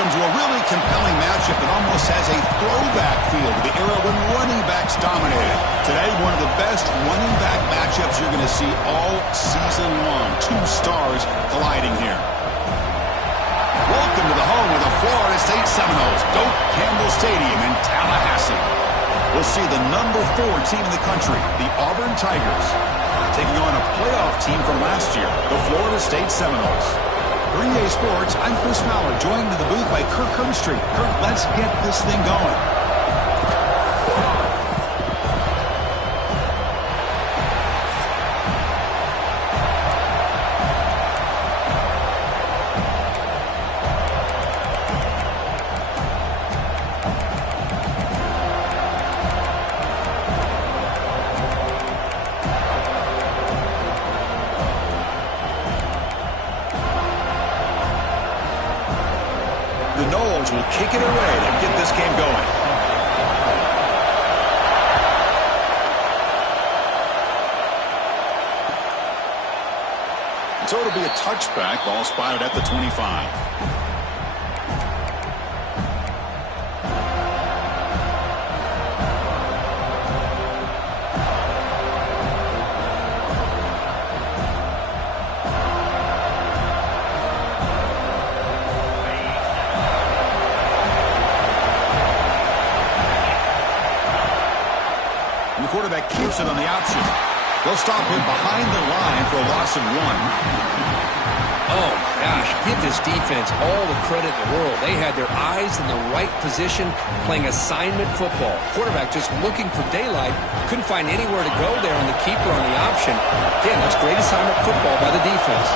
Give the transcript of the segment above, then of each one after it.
come to a really compelling matchup that almost has a throwback feel to the era when running backs dominated. Today, one of the best running back matchups you're going to see all season long. Two stars colliding here. Welcome to the home of the Florida State Seminoles, Doak Campbell Stadium in Tallahassee. We'll see the number 4 team in the country, the Auburn Tigers, taking on a playoff team from last year, the Florida State Seminoles. Green Day Sports, I'm Chris Fowler, joined in the booth by Kirk Herbstreit. Kirk, let's get this thing going. The Noles will kick it away to get this game going. So it'll be a touchback, ball spotted at the 25. Quarterback keeps it on the option. They'll stop him behind the line for a loss of 1. Oh, gosh, give this defense all the credit in the world. They had their eyes in the right position, playing assignment football. Quarterback just looking for daylight, couldn't find anywhere to go there on the keeper on the option. Again, that's great assignment football by the defense.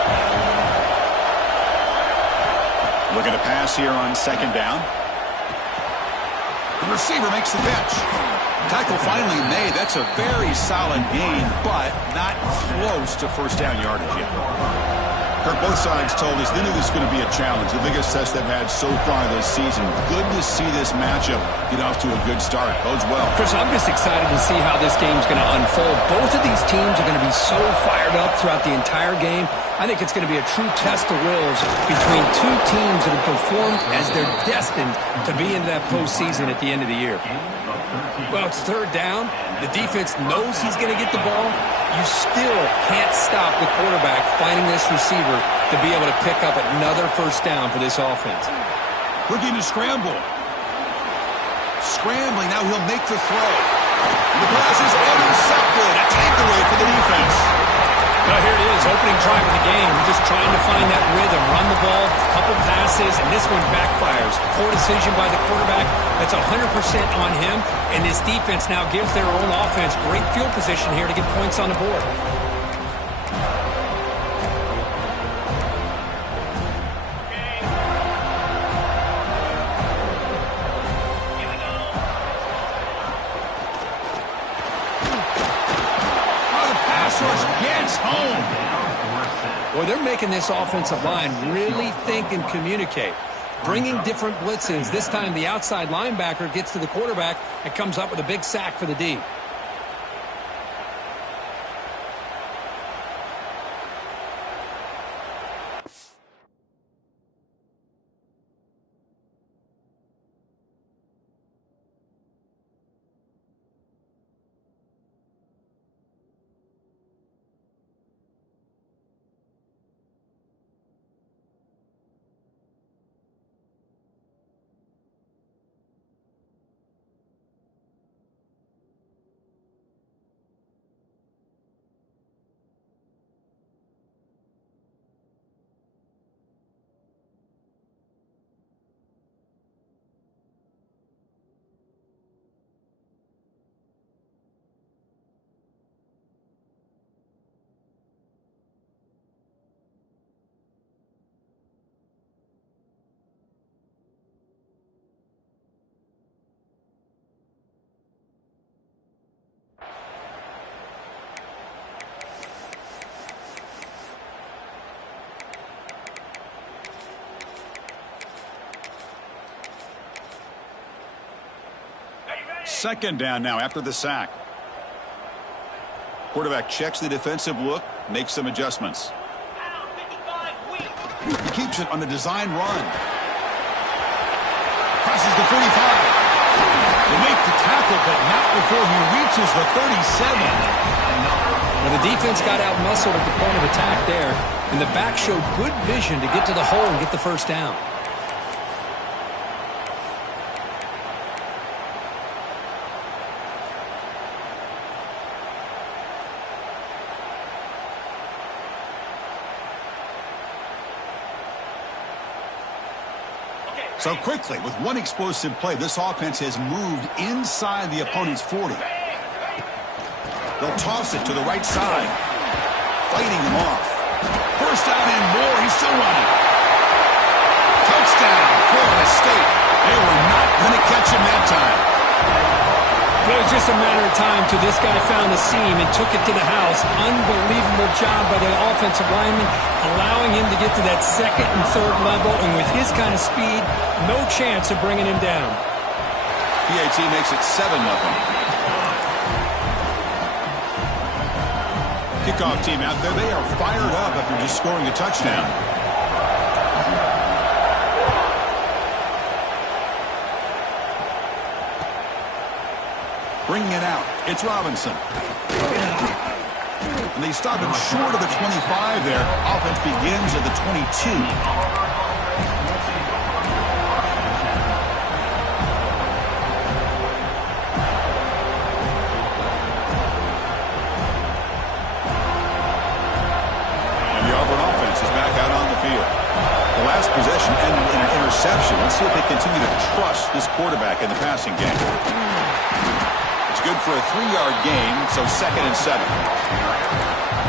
Looking to pass here on 2nd down. The receiver makes the catch. Tackle finally made. That's a very solid gain, but not close to first down yardage yet. Kirk, both sides told us they knew this was going to be a challenge, the biggest test they've had so far this season. Good to see this matchup get off to a good start. Bodes well. Chris, I'm just excited to see how this game's going to unfold. Both of these teams are going to be so fired up throughout the entire game. I think it's going to be a true test of wills between two teams that have performed as they're destined to be in that postseason at the end of the year. Well, it's 3rd down. The defense knows he's going to get the ball. You still can't stop the quarterback finding this receiver to be able to pick up another first down for this offense. Looking to scramble. Scrambling, now he'll make the throw. The pass is intercepted. A takeaway for the defense. Well, here it is, opening drive of the game. We're just trying to find that rhythm, run the ball, a couple passes, and this one backfires. Poor decision by the quarterback. That's 100% on him, and this defense now gives their own offense great field position here to get points on the board. Boy, they're making this offensive line really think and communicate. Bringing different blitzes. This time the outside linebacker gets to the quarterback and comes up with a big sack for the D. Second down now after the sack. Quarterback checks the defensive look, makes some adjustments. He keeps it on the design run. They make the tackle, but not before he reaches the 37. Well, the defense got out-muscled at the point of attack there, and the back showed good vision to get to the hole and get the first down. So quickly, with one explosive play, this offense has moved inside the opponent's 40. They'll toss it to the right side, fighting them off. First down and more. He's still running. Touchdown, Florida State. They were not going to catch him that time. It was just a matter of time till this guy found the seam and took it to the house. Unbelievable job by the offensive lineman, allowing him to get to that second and third level. And with his kind of speed, no chance of bringing him down. PAT makes it 7-0. Kickoff team out there, they are fired up after just scoring a touchdown. Bringing it out, it's Robinson. And they stop him short of the 25 there. Offense begins at the 22. And the Auburn offense is back out on the field. The last possession ended in an interception. Let's see if they continue to trust this quarterback in the passing game. Good for a 3-yard gain, so 2nd and 7.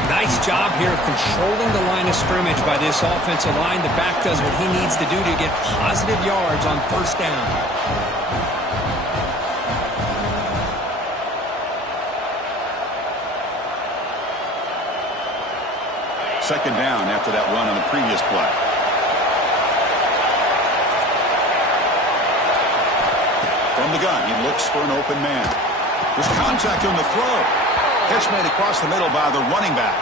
Nice job here of controlling the line of scrimmage by this offensive line. The back does what he needs to do to get positive yards on first down. Second down after that run on the previous play. From the gun, he looks for an open man. There's contact on the throw. Catch made across the middle by the running back.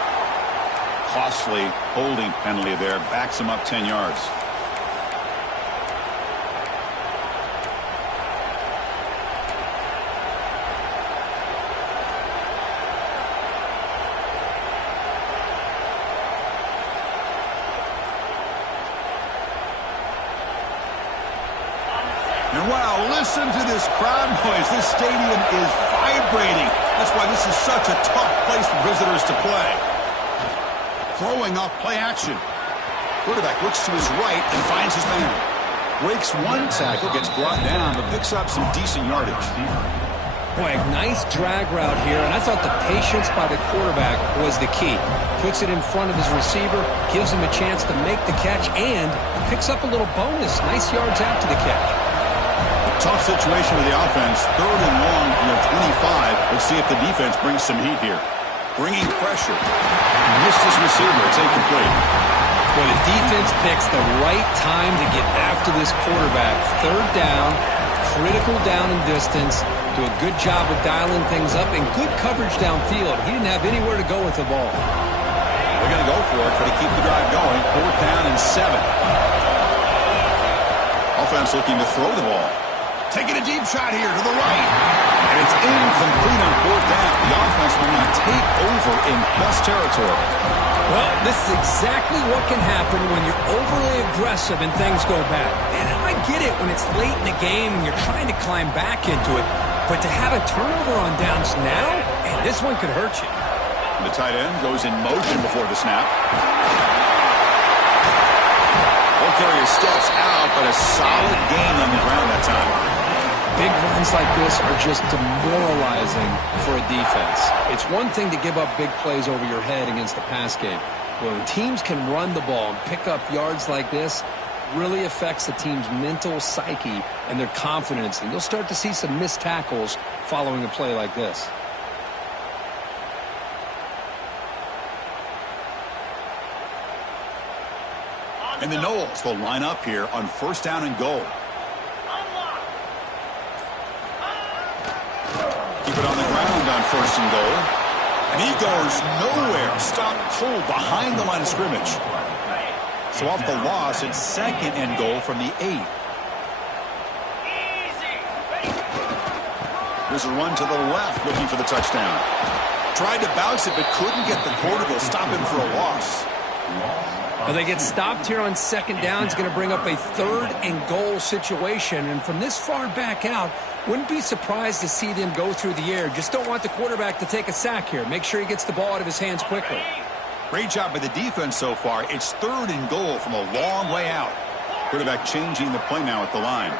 Costly holding penalty there. Backs him up 10 yards. And wow, listen to this crowd noise. This stadium is vibrating. That's why this is such a tough place for visitors to play. Throwing off play action. Quarterback looks to his right and finds his man. Breaks one tackle, gets brought down, but picks up some decent yardage. Boy, nice drag route here, and I thought the patience by the quarterback was the key. Puts it in front of his receiver, gives him a chance to make the catch, and picks up a little bonus. Nice yards after the catch. Tough situation with the offense. 3rd and long from their 25. Let's see if the defense brings some heat here. Bringing pressure. Missed his receiver. It's incomplete. Well, the defense picks the right time to get after this quarterback. 3rd down, critical down and distance. Do a good job of dialing things up and good coverage downfield. He didn't have anywhere to go with the ball. They're going to go for it, try to keep the drive going. 4th down and 7. Offense looking to throw the ball. Taking a deep shot here to the right. And it's incomplete on 4th down. The offense will not take over in plus territory. Well, this is exactly what can happen when you're overly aggressive and things go bad. And I get it when it's late in the game and you're trying to climb back into it. But to have a turnover on downs now, man, this one could hurt you. The tight end goes in motion before the snap. Ball carrier steps out, but a solid gain on the ground that time. Big runs like this are just demoralizing for a defense. It's one thing to give up big plays over your head against the pass game. But when teams can run the ball and pick up yards like this, really affects the team's mental psyche and their confidence. And you'll start to see some missed tackles following a play like this. And the Noles will line up here on 1st down and goal. Keep it on the ground on 1st and goal. And he goes nowhere. Stop cold behind the line of scrimmage. So off the loss, it's 2nd and goal from the 8. Here's a run to the left looking for the touchdown. Tried to bounce it but couldn't get the quarter to stop him for a loss. Well, they get stopped here on second down. It's going to bring up a 3rd and goal situation. And from this far back out, wouldn't be surprised to see them go through the air. Just don't want the quarterback to take a sack here. Make sure he gets the ball out of his hands quickly. Great job by the defense so far. It's 3rd and goal from a long way out. Quarterback changing the play now at the line.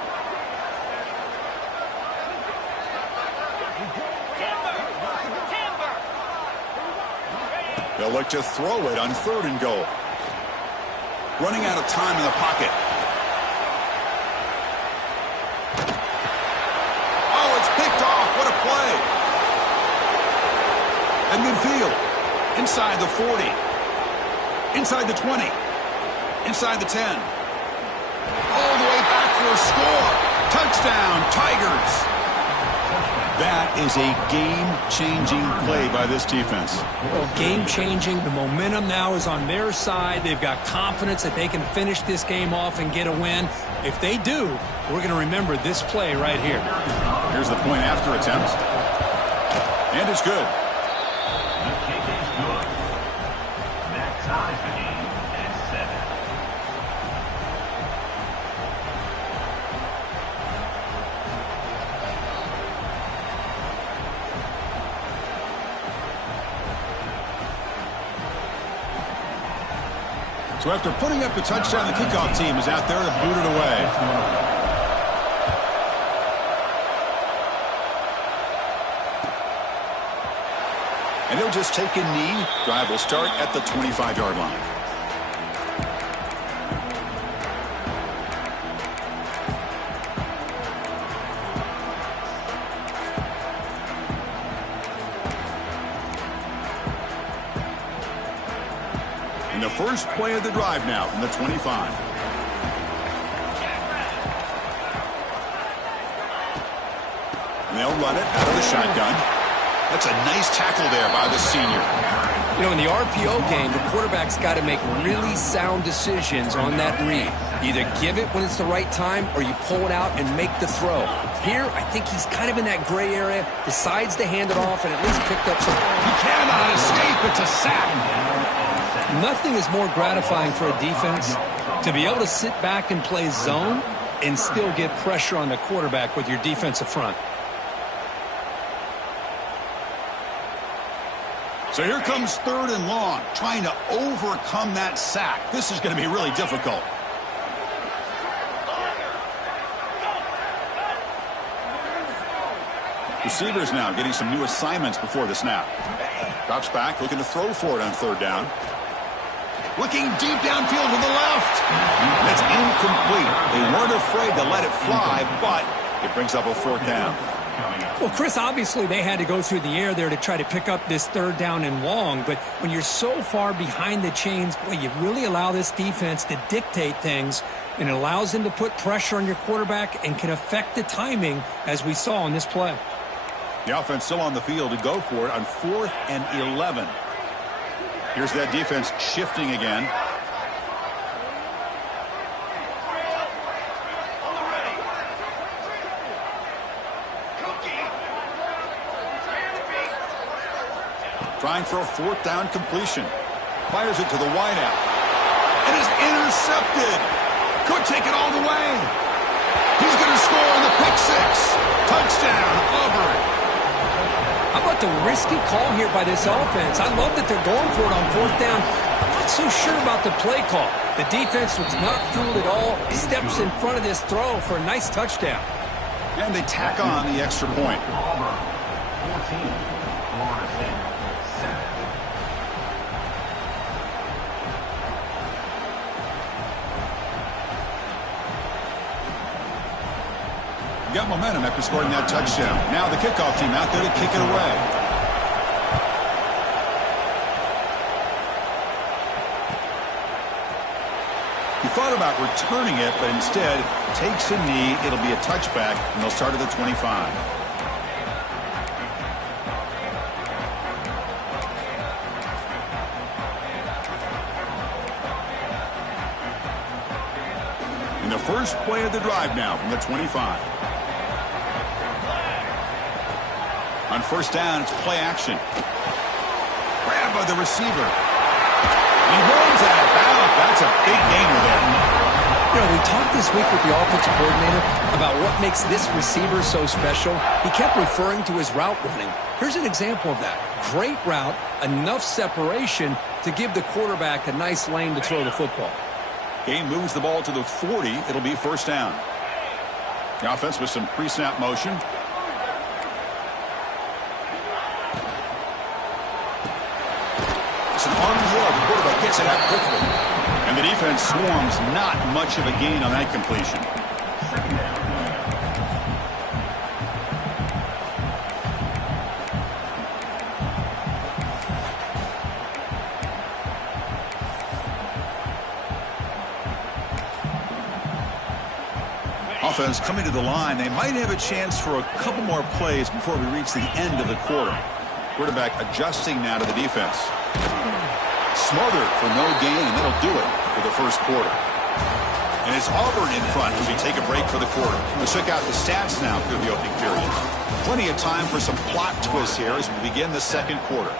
They'll look to throw it on 3rd and goal. Running out of time in the pocket. Oh, it's picked off. What a play. At midfield. Inside the 40. Inside the 20. Inside the 10. All the way back for a score. Touchdown, Tigers. That is a game-changing play by this defense. Well, game-changing. The momentum now is on their side. They've got confidence that they can finish this game off and get a win. If they do, we're going to remember this play right here. Here's the point after attempt. And it's good. The kick is good. That ties the game at 7. So after putting up the touchdown, the kickoff team is out there to boot it away. And he'll just take a knee. Drive will start at the 25-yard line. And the first play of the drive now from the 25. And they'll run it out of the shotgun. That's a nice tackle there by the senior. You know, in the RPO game, the quarterback's got to make really sound decisions on that read. Either give it when it's the right time or you pull it out and make the throw. Here, I think he's kind of in that gray area, decides to hand it off and at least picked up some. He cannot escape. It's a sack. Nothing is more gratifying for a defense to be able to sit back and play zone and still get pressure on the quarterback with your defensive front. So here comes 3rd and long, trying to overcome that sack. This is going to be really difficult. Receivers now getting some new assignments before the snap. Drops back, looking to throw for it on 3rd down. Looking deep downfield to the left. That's incomplete. They weren't afraid to let it fly, but it brings up a 4th down. Well, Chris, obviously they had to go through the air there to try to pick up this 3rd down and long, but when you're so far behind the chains, boy, you really allow this defense to dictate things, and it allows them to put pressure on your quarterback and can affect the timing, as we saw on this play. The offense still on the field to go for it on 4th and 11. Here's that defense shifting again. Trying for a 4th down completion. Fires it to the wideout. It is intercepted. Could take it all the way. He's going to score on the pick 6. Touchdown, Auburn. How about the risky call here by this offense? I love that they're going for it on 4th down. I'm not so sure about the play call. The defense was not fooled at all. Steps in front of this throw for a nice touchdown. And they tack on the extra point. Auburn 14, Florida State 7. Got momentum after scoring that touchdown. Now the kickoff team out there to kick it away. He thought about returning it, but instead takes a knee. It'll be a touchback, and they'll start at the 25. And the first play of the drive now from the 25. On first down, it's play action. Grab by the receiver. He runs out of bounds. That's a big gainer there. You know, we talked this week with the offensive coordinator about what makes this receiver so special. He kept referring to his route running. Here's an example of that. Great route, enough separation to give the quarterback a nice lane to throw the football. Game moves the ball to the 40. It'll be first down. The offense with some pre-snap motion. It's an arm draw. The quarterback gets it out quickly. And the defense swarms, not much of a gain on that completion. Offense coming to the line. They might have a chance for a couple more plays before we reach the end of the quarter. Quarterback adjusting now to the defense. Smothered for no gain, and that'll do it for the first quarter. And it's Auburn in front as we take a break for the quarter. Let's check out the stats now through the opening period. Plenty of time for some plot twists here as we begin the second quarter.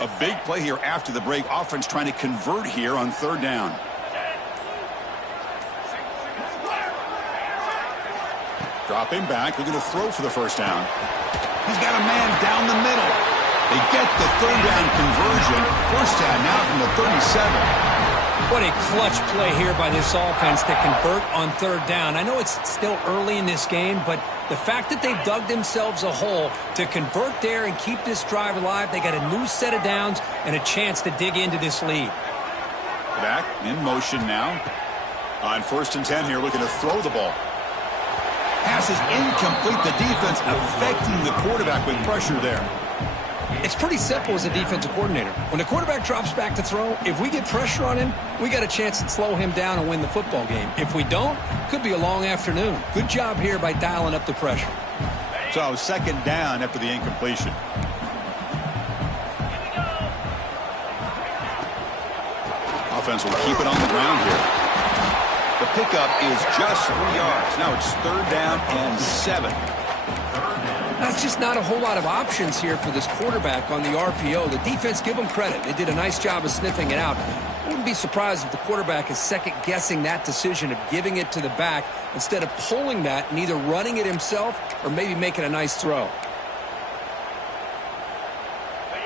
A big play here after the break. Offense trying to convert here on third down. Dropping back. We're going to throw for the first down. He's got a man down the middle. They get the third down conversion. First down now from the 37. What a clutch play here by this offense to convert on third down. I know it's still early in this game, but the fact that they've dug themselves a hole to convert there and keep this drive alive, they got a new set of downs and a chance to dig into this lead. Back in motion now. On first and 10 here, looking to throw the ball. Pass is incomplete. The defense affecting the quarterback with pressure there. It's pretty simple as a defensive coordinator. When the quarterback drops back to throw, if we get pressure on him, we got a chance to slow him down and win the football game. If we don't, could be a long afternoon. Good job here by dialing up the pressure. So second down after the incompletion. Offense will keep it on the ground here. The pickup is just 3 yards. Now it's third down and 7. That's just not a whole lot of options here for this quarterback on the RPO. The defense, give them credit. They did a nice job of sniffing it out. I wouldn't be surprised if the quarterback is second-guessing that decision of giving it to the back instead of pulling that and either running it himself or maybe making a nice throw.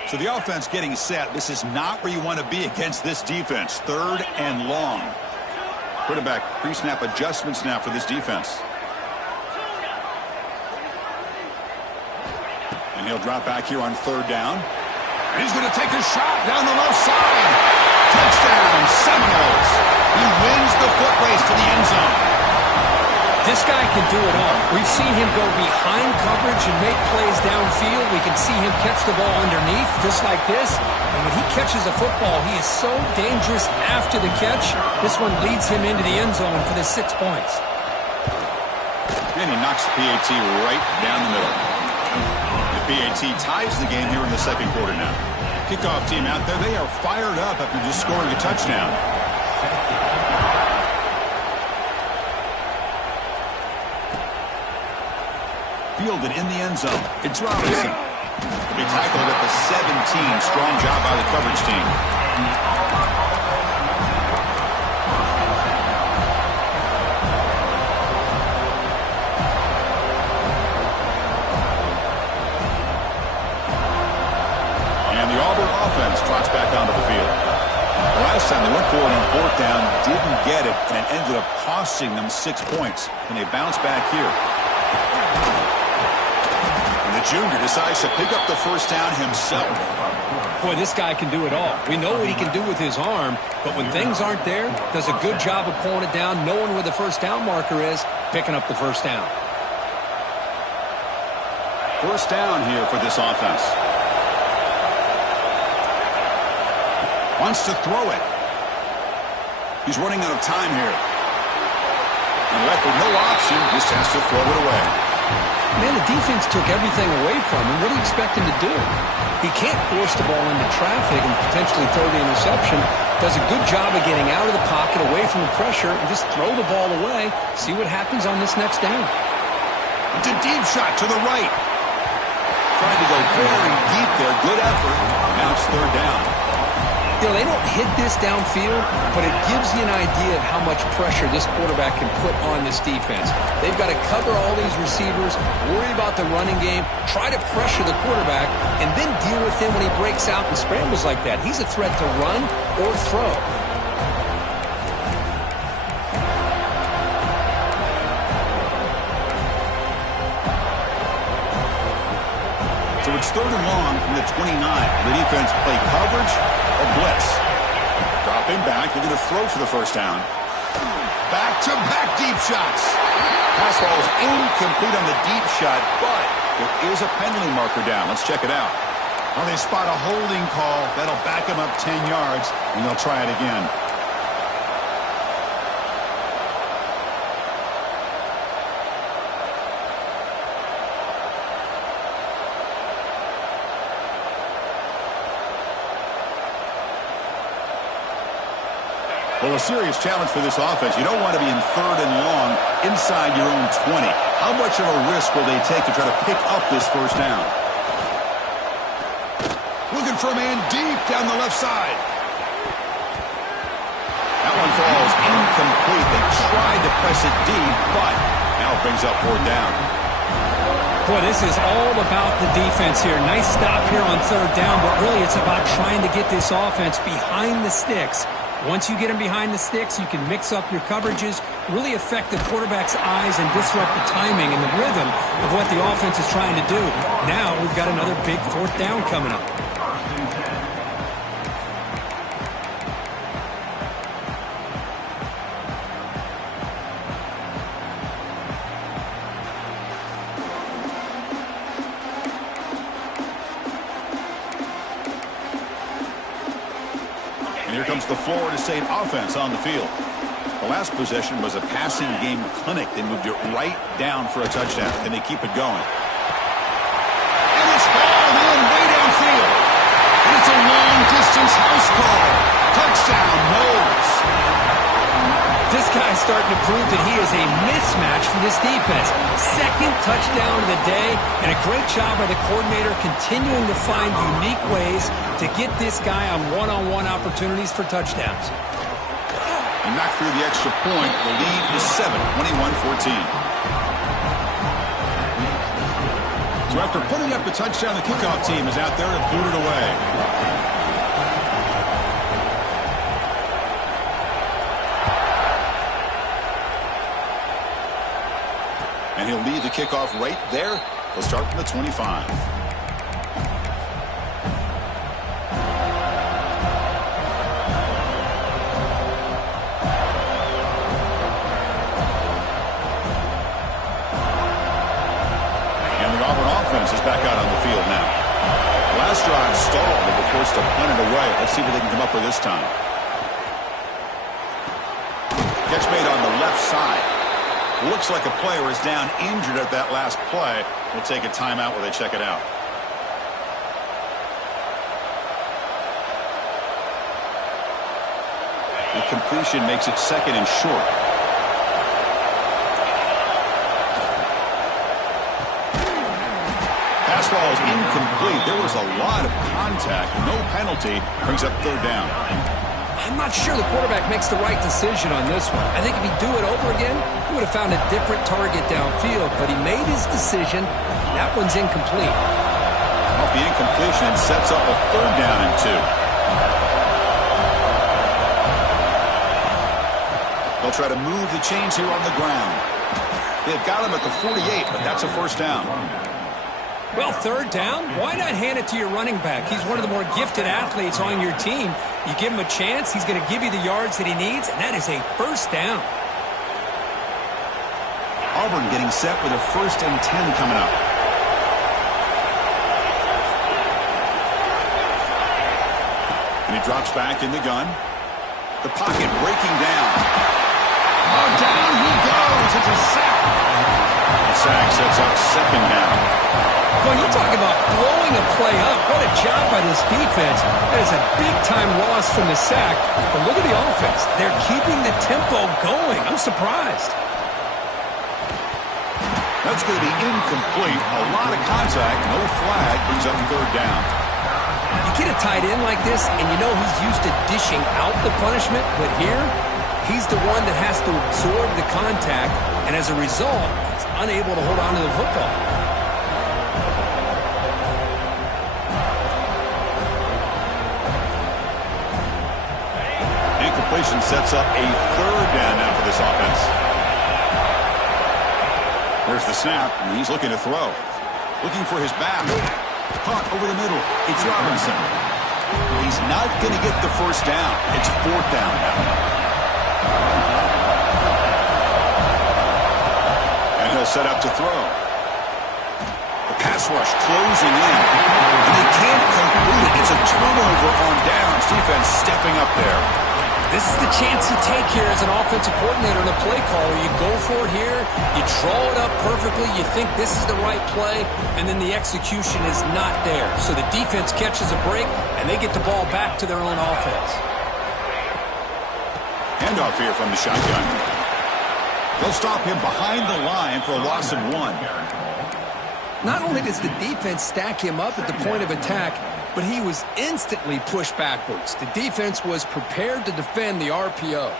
So the offense getting set. This is not where you want to be against this defense. Third and long. Quarterback pre-snap adjustments now for this defense. And he'll drop back here on third down. And he's going to take a shot down the left side. Touchdown, Seminoles. He wins the foot race to the end zone. This guy can do it all. We've seen him go behind coverage and make plays downfield. We can see him catch the ball underneath just like this. And when he catches a football, he is so dangerous after the catch. This one leads him into the end zone for the 6 points. And he knocks the PAT right down the middle. The PAT ties the game here in the second quarter now. Kickoff team out there. They are fired up after just scoring a touchdown. Fielded in the end zone. It's Robinson. He tackled at the 17. Strong job by the coverage team. And the Auburn offense trots back onto the field. Last time they went for it on fourth down, didn't get it, and it ended up costing them 6 points. And they bounce back here. The junior decides to pick up the first down himself. Boy, this guy can do it all. We know what he can do with his arm, but when things aren't there, does a good job of pulling it down, knowing where the first down marker is, picking up the first down. First down here for this offense. Wants to throw it. He's running out of time here. And left with no option, just has to throw it away. Man, the defense took everything away from him. What do you expect him to do? He can't force the ball into traffic and potentially throw the interception. Does a good job of getting out of the pocket, away from the pressure, and just throw the ball away. See what happens on this next down. It's a deep shot to the right. Trying to go very deep there. Good effort. Now it's third down. You know, they don't hit this downfield, but it gives you an idea of how much pressure this quarterback can put on this defense. They've got to cover all these receivers, worry about the running game, try to pressure the quarterback, and then deal with him when he breaks out and scrambles like that. He's a threat to run or throw. So it's third and long from the 29. The defense play coverage or blitz. Dropping back, they're going to throw for the first down. Back-to-back deep shots. Pass ball is incomplete on the deep shot, but there is a penalty marker down. Let's check it out. Well, they spot a holding call. That'll back them up 10 yards, and they'll try it again. Well, a serious challenge for this offense. You don't want to be in third and long inside your own 20. How much of a risk will they take to try to pick up this first down? Looking for a man deep down the left side. That one falls incomplete. They tried to press it deep, but now it brings up fourth down. Boy, this is all about the defense here. Nice stop here on third down, but really it's about trying to get this offense behind the sticks. Once you get them behind the sticks, you can mix up your coverages, really affect the quarterback's eyes and disrupt the timing and the rhythm of what the offense is trying to do. Now we've got another big fourth down coming up. The Florida State offense on the field. The last possession was a passing game clinic. They moved it right down for a touchdown, and they keep it going. And it's hauled in way downfield. And it's a long-distance house call. Touchdown, Knowles. This guy's starting to prove that he is a mismatch for this defense. Second touchdown of the day, and a great job by the coordinator continuing to find unique ways to get this guy on one-on-one opportunities for touchdowns. And knocked through the extra point. The lead is 7, 21-14. So after putting up the touchdown, the kickoff team is out there to boot it away. And he'll lead the kickoff right there. He'll start from the 25. Is back out on the field now. Last drive stalled. They were forced to punt it away. Let's see what they can come up with this time. Catch made on the left side. Looks like a player is down injured at that last play. We'll take a timeout while they check it out. The completion makes it second and short. Ball is incomplete. There was a lot of contact. No penalty. Brings up third down. I'm not sure the quarterback makes the right decision on this one. I think if he'd do it over again, he would have found a different target downfield. But he made his decision. That one's incomplete. Off the incompletion, sets up a third down and 2. They'll try to move the chains here on the ground. They've got him at the 48, but that's a first down. Well, third down, why not hand it to your running back? He's one of the more gifted athletes on your team. You give him a chance, he's going to give you the yards that he needs, and that is a first down. Auburn getting set with a 1st and 10 coming up. And he drops back in the gun. The pocket breaking down. Oh, down he goes. It's a sack. The sack sets up second down. Well, you talk about blowing a play up. What a job by this defense. That is a big-time loss from the sack. But look at the offense. They're keeping the tempo going. I'm surprised. That's going to be incomplete. A lot of contact. No flag. Brings up third down. You get a tight end like this, and you know he's used to dishing out the punishment. But here, he's the one that has to absorb the contact. And as a result, he's unable to hold on to the football. Incompletion sets up a third down now for this offense. There's the snap, and he's looking to throw. Looking for his back. Caught over the middle. It's Robinson. He's not going to get the first down. It's fourth down now. And he'll set up to throw. The pass rush closing in. And they can't complete it. It's a turnover on downs. Defense stepping up there. This is the chance you take here as an offensive coordinator and a play caller. You go for it here, you draw it up perfectly, you think this is the right play, and then the execution is not there. So the defense catches a break, and they get the ball back to their own offense. Handoff here from the shotgun. They'll stop him behind the line for a loss of 1. Not only does the defense stack him up at the point of attack, but he was instantly pushed backwards. The defense was prepared to defend the RPO.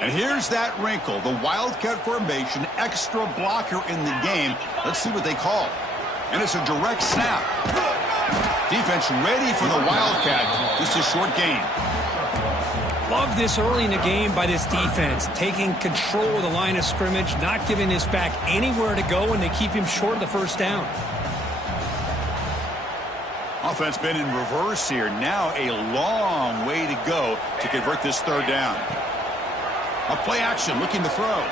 And here's that wrinkle, the Wildcat formation, extra blocker in the game. Let's see what they call. And it's a direct snap. Defense ready for the Wildcat. Just a short gain. Love this early in the game by this defense, taking control of the line of scrimmage, not giving this back anywhere to go, and they keep him short of the first down. Offense been in reverse here. Now a long way to go to convert this third down. A play action, looking to throw.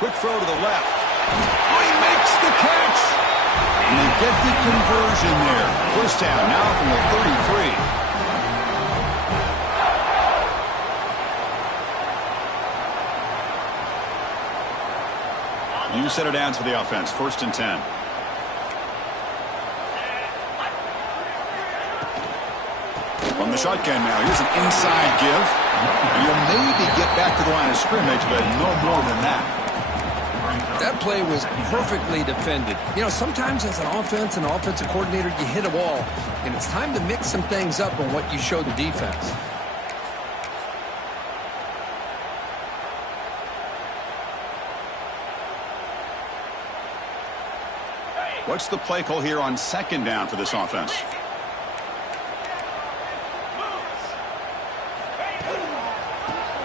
Quick throw to the left. Oh, he makes the catch. And they get the conversion there. First down now from the 33. New set of downs for the offense. First and 10. From the shotgun now. Here's an inside give. You'll maybe get back to the line of scrimmage, but no more than that. That play was perfectly defended. You know, sometimes as an offensive coordinator, you hit a wall, and it's time to mix some things up on what you show the defense. What's the play call here on second down for this offense?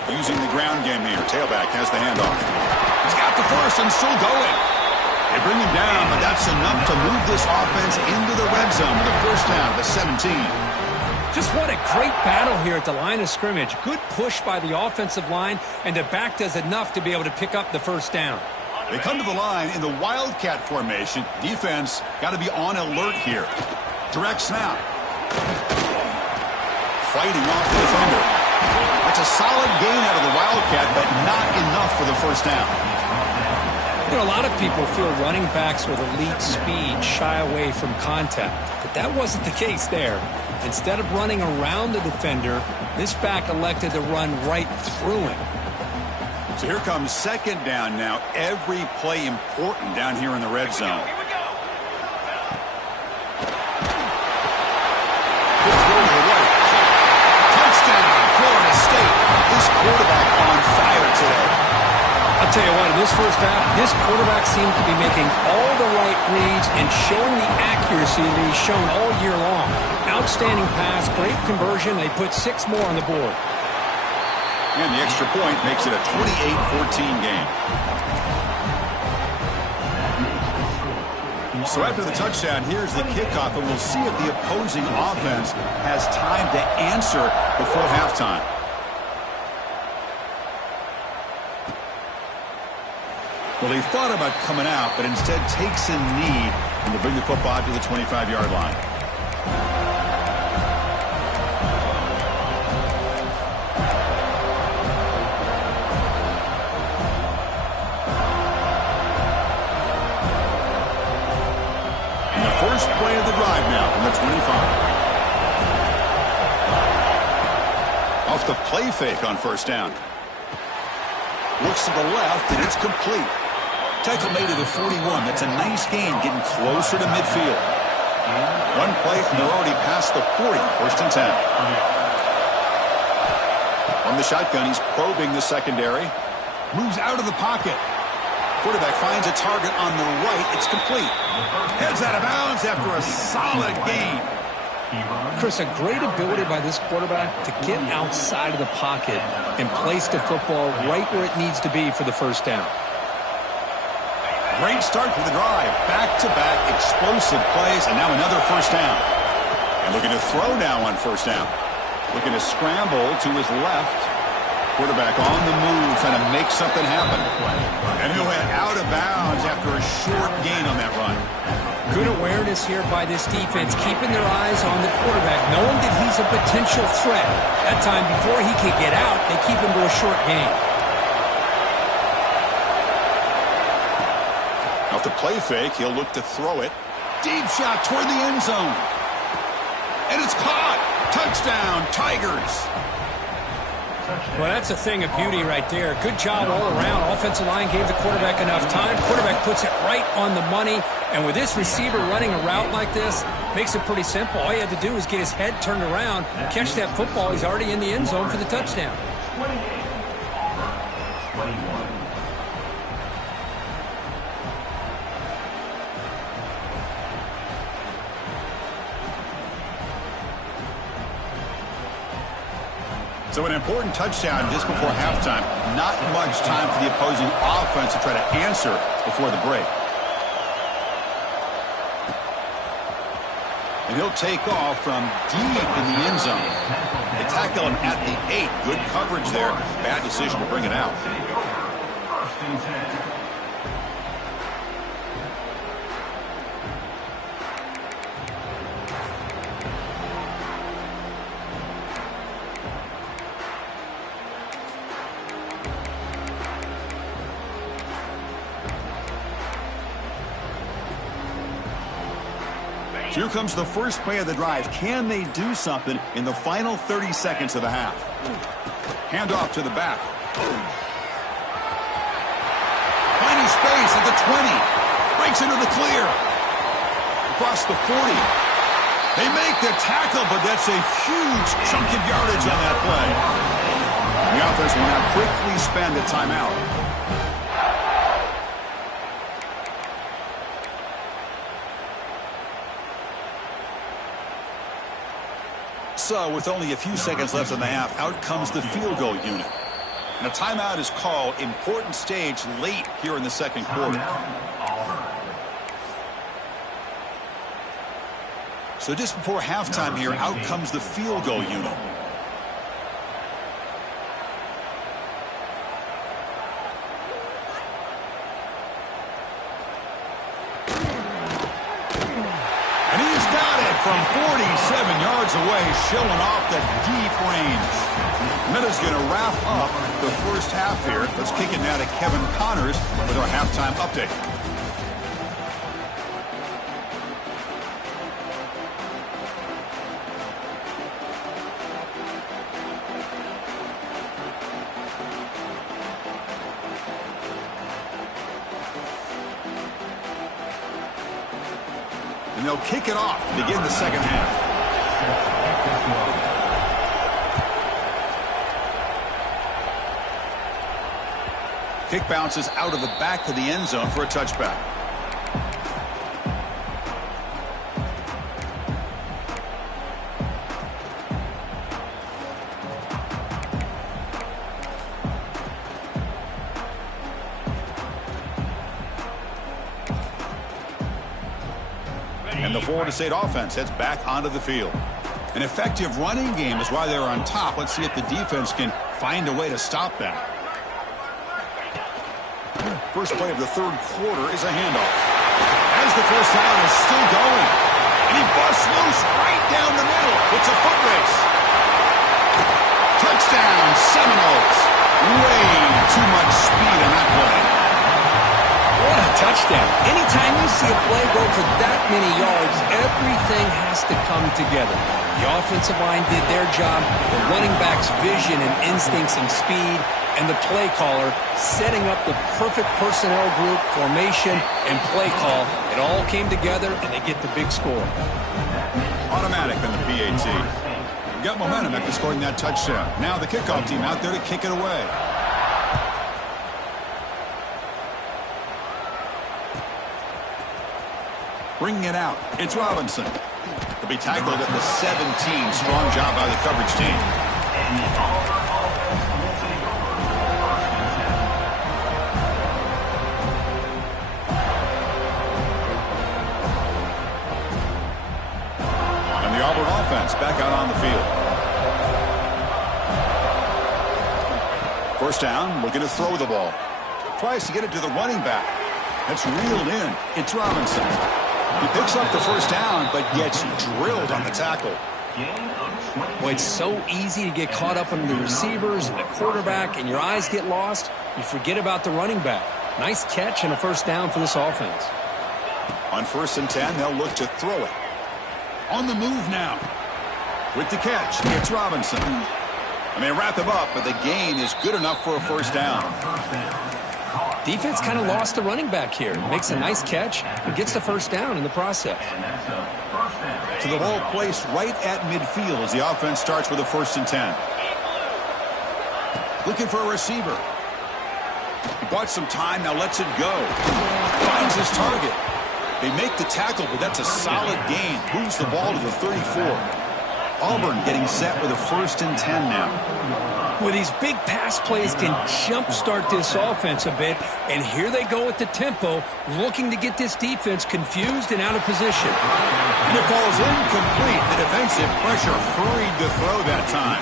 Using the ground game here. Tailback has the handoff. He's got the first and still going. They bring him down, but that's enough to move this offense into the red zone with a first down, the 17. Just what a great battle here at the line of scrimmage. Good push by the offensive line, and the back does enough to be able to pick up the first down. They come to the line in the Wildcat formation. Defense got to be on alert here. Direct snap. Fighting off the defender. That's a solid gain out of the Wildcat, but not enough for the first down. You know, a lot of people feel running backs with elite speed shy away from contact, but that wasn't the case there. Instead of running around the defender, this back elected to run right through him. So here comes second down now. Every play important down here in the red zone. Good throw to the right. Touchdown, Florida State. This quarterback on fire today. I'll tell you what, in this first half, this quarterback seemed to be making all the right reads and showing the accuracy that he's shown all year long. Outstanding pass, great conversion. They put 6 more on the board. And the extra point makes it a 28-14 game. So after the touchdown, here's the kickoff, and we'll see if the opposing offense has time to answer before halftime. Well, he thought about coming out, but instead takes a knee and to bring the football out to the 25-yard line. And the first play of the drive now from the 25. Off the play fake on first down. Looks to the left, and it's complete. Tackle made to the 41. That's a nice gain, getting closer to midfield. One play, and they're already past the 40. First and 10. On the shotgun, he's probing the secondary. Moves out of the pocket. Quarterback finds a target on the right. It's complete. Heads out of bounds after a solid gain. Chris, a great ability by this quarterback to get outside of the pocket and place the football right where it needs to be for the first down. Great start for the drive. Back-to-back explosive plays, and now another first down. And looking to throw now on first down. Looking to scramble to his left. Quarterback on the move, trying to make something happen. And he'll head out of bounds after a short gain on that run. Good awareness here by this defense, keeping their eyes on the quarterback, knowing that he's a potential threat. That time, before he can get out, they keep him to a short gain. Off the play fake, he'll look to throw it. Deep shot toward the end zone. And it's caught. Touchdown, Tigers. Well, that's a thing of beauty right there. Good job all around. Offensive line gave the quarterback enough time. Quarterback puts it right on the money. And with this receiver running a route like this, makes it pretty simple. All he had to do was get his head turned around, catch that football. He's already in the end zone for the touchdown. 21. So an important touchdown just before halftime. Not much time for the opposing offense to try to answer before the break. And he'll take off from deep in the end zone. They tackle him at the 8. Good coverage there. Bad decision to bring it out. First and 10. Here comes the first play of the drive. Can they do something in the final 30 seconds of the half? Handoff to the back. Finding space at the 20. Breaks into the clear. Across the 40. They make the tackle, but that's a huge chunk of yardage on that play. The offense will now quickly spend a timeout. So, with only a few seconds left in the half, out comes the field goal unit. And a timeout is called. Important stage late here in the second quarter. So just before halftime here, out comes the field goal unit. From 47 yards away, showing off the deep range. Minna's going to wrap up the first half here. Let's kick it now to Kevin Connors with our halftime update. And they'll kick it off to begin the second half. Kick bounces out of the back of the end zone for a touchback. And the Florida State offense heads back onto the field. An effective running game is why they're on top. Let's see if the defense can find a way to stop that. First play of the third quarter is a handoff. As the first down is still going. And he busts loose right down the middle. It's a foot race. Touchdown, Seminoles. Way too much speed on that play. What a touchdown. Anytime you see a play go for that many yards, everything has to come together. The offensive line did their job, the running back's vision and instincts and speed, and the play caller setting up the perfect personnel group, formation, and play call. It all came together, and they get the big score. Automatic on the PAT. Got momentum after scoring that touchdown. Now the kickoff team out there to kick it away. Bringing it out. It's Robinson. He'll be tackled at the 17. Strong job by the coverage team. And the Auburn offense back out on the field. First down, looking to throw the ball. Tries to get it to the running back. That's reeled in. It's Robinson. He picks up the first down, but gets drilled on the tackle. Well, it's so easy to get caught up on the receivers and the quarterback, and your eyes get lost. You forget about the running back. Nice catch and a first down for this offense. On 1st and 10, they'll look to throw it. On the move now. With the catch, it's Robinson. And they wrap him up, but the gain is good enough for a first down. Defense kind of lost the running back here. Makes a nice catch and gets the first down in the process. So the ball placed right at midfield as the offense starts with a 1st and 10. Looking for a receiver. He bought some time, now lets it go. Finds his target. They make the tackle, but that's a solid gain. Moves the ball to the 34. Auburn getting set with a 1st and 10 now. Well, these big pass plays can jumpstart this offense a bit, and here they go with the tempo, looking to get this defense confused and out of position. And the ball's incomplete. The defensive pressure hurried to throw that time.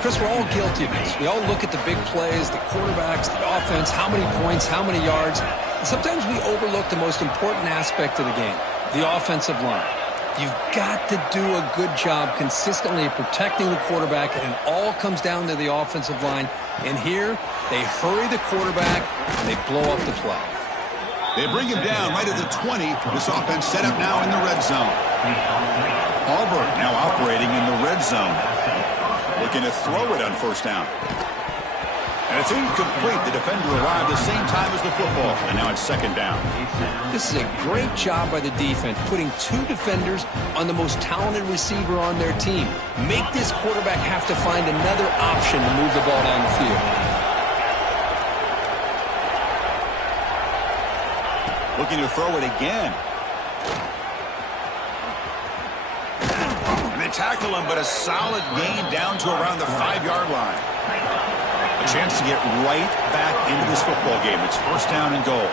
Chris, we're all guilty of this. We all look at the big plays, the quarterbacks, the offense, how many points, how many yards. And sometimes we overlook the most important aspect of the game, the offensive line. You've got to do a good job consistently protecting the quarterback, and it all comes down to the offensive line. And here, they hurry the quarterback, and they blow up the play. They bring him down right at the 20. This offense set up now in the red zone. Auburn now operating in the red zone. Looking to throw it on 1st down. And it's incomplete. The defender arrived the same time as the football. And now it's 2nd down. This is a great job by the defense, putting 2 defenders on the most talented receiver on their team. Make this quarterback have to find another option to move the ball down the field. Looking to throw it again. And they tackle him, but a solid gain down to around the 5-yard line. A chance to get right back into this football game. It's 1st down and goal.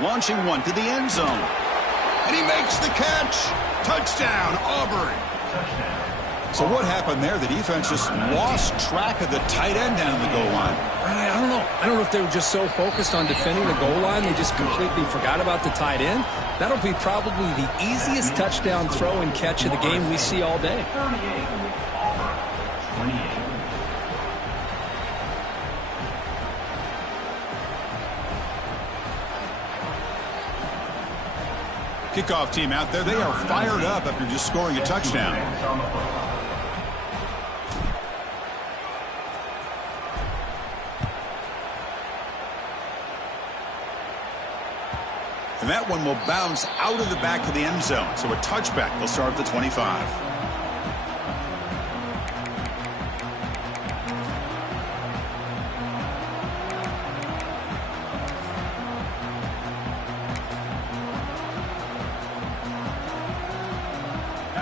Launching one to the end zone. And he makes the catch. Touchdown, Auburn. So what happened there? The defense just lost track of the tight end down the goal line. I don't know. I don't know if they were just so focused on defending the goal line, they just completely forgot about the tight end. That'll be probably the easiest touchdown throw and catch of the game we see all day. 28. Kickoff team out there, they are fired up after just scoring a touchdown. And that one will bounce out of the back of the end zone. So a touchback will start at the 25.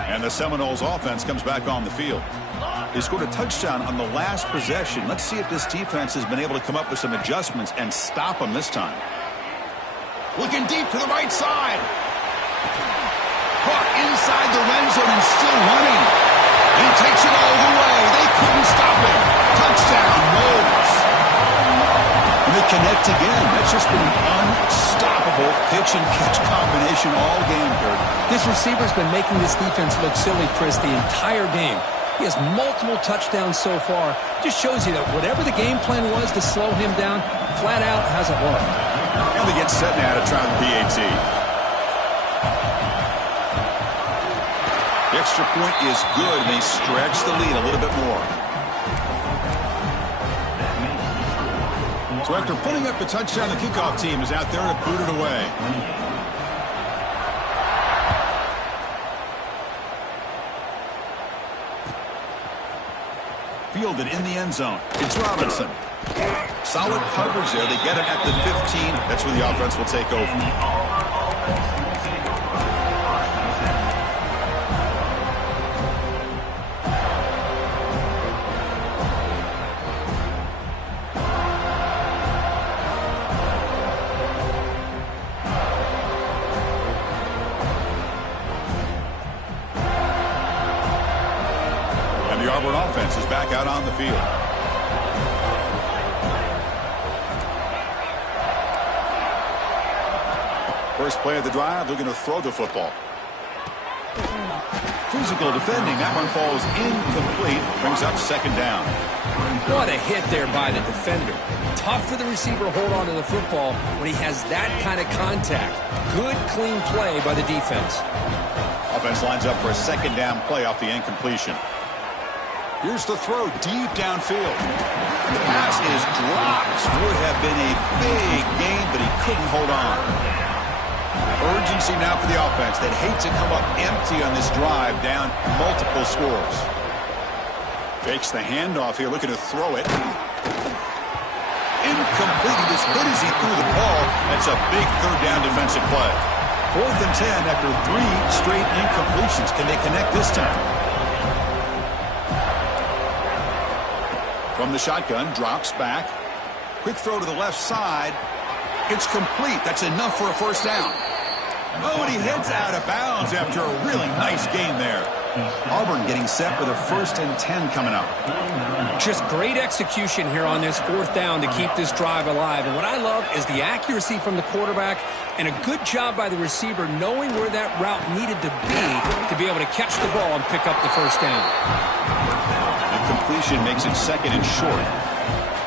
And the Seminoles offense comes back on the field. They scored a touchdown on the last possession. Let's see if this defense has been able to come up with some adjustments and stop them this time. Looking deep to the right side. Caught inside the red zone and still running. And he takes it all the way. They couldn't stop him. Touchdown, Noles. And the connect again. That's just been an unstoppable pitch-and-catch combination all game, Kurt. This receiver's been making this defense look silly, Chris, the entire game. He has multiple touchdowns so far. Just shows you that whatever the game plan was to slow him down, flat out hasn't worked. And they get set now to try the PAT. The extra point is good, and they stretch the lead a little bit more. So after putting up the touchdown, the kickoff team is out there to boot it away. Fielded in the end zone. It's Robinson. Solid coverage there. They get him at the 15. That's where the offense will take over. The Auburn offense is back out on the field. First play of the drive, looking to throw the football. Physical defending. That one falls incomplete. Brings up second down. What a hit there by the defender. Tough for the receiver to hold on to the football when he has that kind of contact. Good, clean play by the defense. Offense lines up for a second down play off the incompletion. Here's the throw deep downfield. The pass is dropped. Would have been a big gain, but he couldn't hold on. Urgency now for the offense. They'd hate to come up empty on this drive, down multiple scores. Fakes the handoff here, looking to throw it. Incomplete. He was hit as he threw the ball. That's a big third down defensive play. 4th and 10 after 3 straight incompletions. Can they connect this time? From the shotgun, drops back. Quick throw to the left side. It's complete. That's enough for a first down. Oh, and he heads out of bounds after a really nice gain there. Auburn getting set for the 1st and 10 coming up. Just great execution here on this 4th down to keep this drive alive. And what I love is the accuracy from the quarterback and a good job by the receiver knowing where that route needed to be able to catch the ball and pick up the first down. Completion makes it 2nd and short.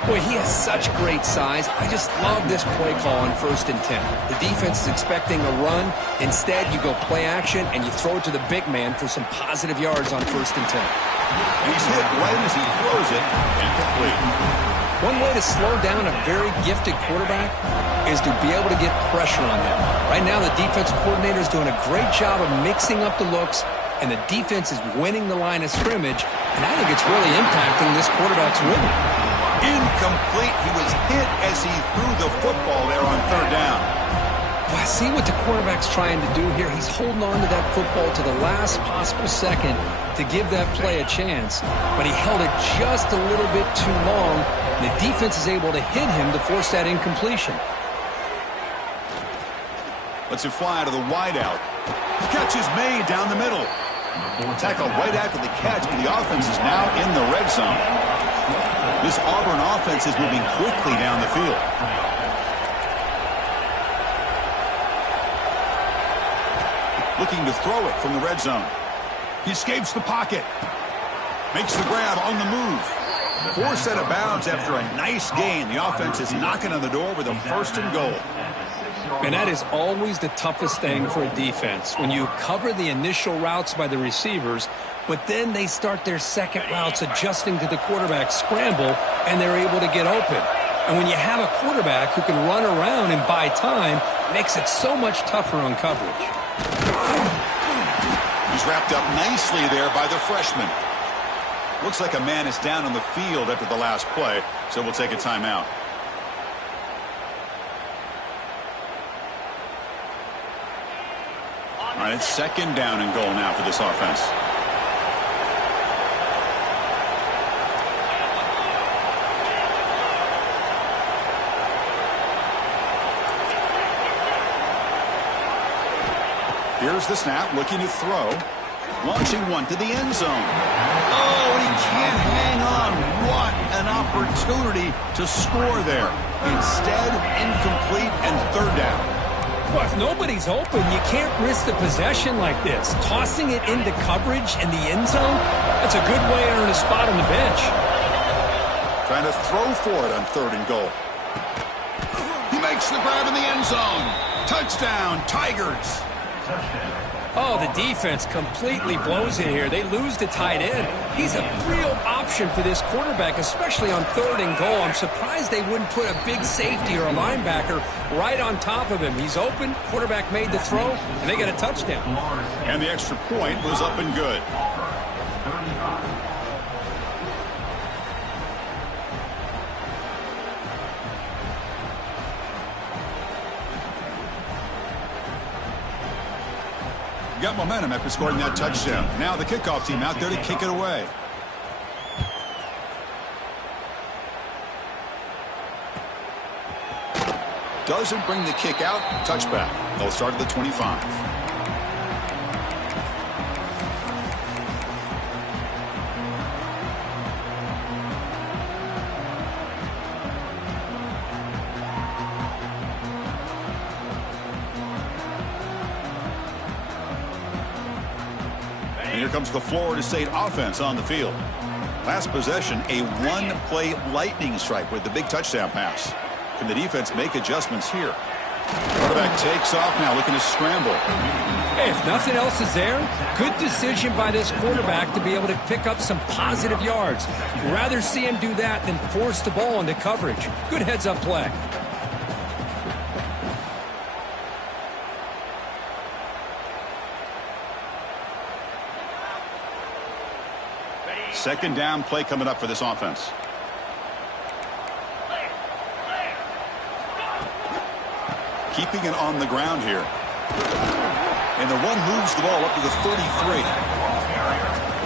Boy, he has such great size. I just love this play call on 1st and 10. The defense is expecting a run. Instead, you go play action, and you throw it to the big man for some positive yards on 1st and 10. And he's hit right as he throws it, incomplete. One way to slow down a very gifted quarterback is to be able to get pressure on him. Right now, the defense coordinator is doing a great job of mixing up the looks, and the defense is winning the line of scrimmage, and I think it's really impacting this quarterback's rhythm. Incomplete. He was hit as he threw the football there on 3rd down. Well, I see what the quarterback's trying to do here. He's holding on to that football to the last possible second to give that play a chance, but he held it just a little bit too long, and the defense is able to hit him to force that incompletion. Lets it fly to the wideout. The catch is made down the middle. Tackle right after the catch, but the offense is now in the red zone. This Auburn offense is moving quickly down the field. Looking to throw it from the red zone. He escapes the pocket. Makes the grab on the move. Forced out of bounds after a nice gain. The offense is knocking on the door with a 1st and goal. And that is always the toughest thing for a defense. When you cover the initial routes by the receivers, but then they start their second routes adjusting to the quarterback scramble, and they're able to get open. And when you have a quarterback who can run around and buy time, it makes it so much tougher on coverage. He's wrapped up nicely there by the freshman. Looks like a man is down on the field after the last play, so we'll take a timeout. All right, it's 2nd down and goal now for this offense. Here's the snap, looking to throw. Launching one to the end zone. Oh, and he can't hang on. What an opportunity. opportunity to score there. Instead, incomplete and third down. Well, if nobody's open, you can't risk the possession like this. Tossing it into coverage in the end zone, that's a good way to earn a spot on the bench. Trying to throw for it on 3rd and goal. He makes the grab in the end zone. Touchdown, Tigers. Oh, the defense completely blows it here. They lose the tight end. He's a real option for this quarterback, especially on 3rd and goal. I'm surprised they wouldn't put a big safety or a linebacker right on top of him. He's open, quarterback made the throw, and they get a touchdown. And the extra point was up and good. Got momentum after scoring that touchdown. Now the kickoff team out there to kick it away. Doesn't bring the kick out. Touchback. They'll start at the 25. And here comes the Florida State offense on the field. Last possession, a one-play lightning strike with the big touchdown pass. Can the defense make adjustments here? Quarterback takes off now, looking to scramble. Hey, if nothing else is there, good decision by this quarterback to be able to pick up some positive yards. Rather see him do that than force the ball into coverage. Good heads-up play. Second down play coming up for this offense. Keeping it on the ground here. And the one moves the ball up to the 33.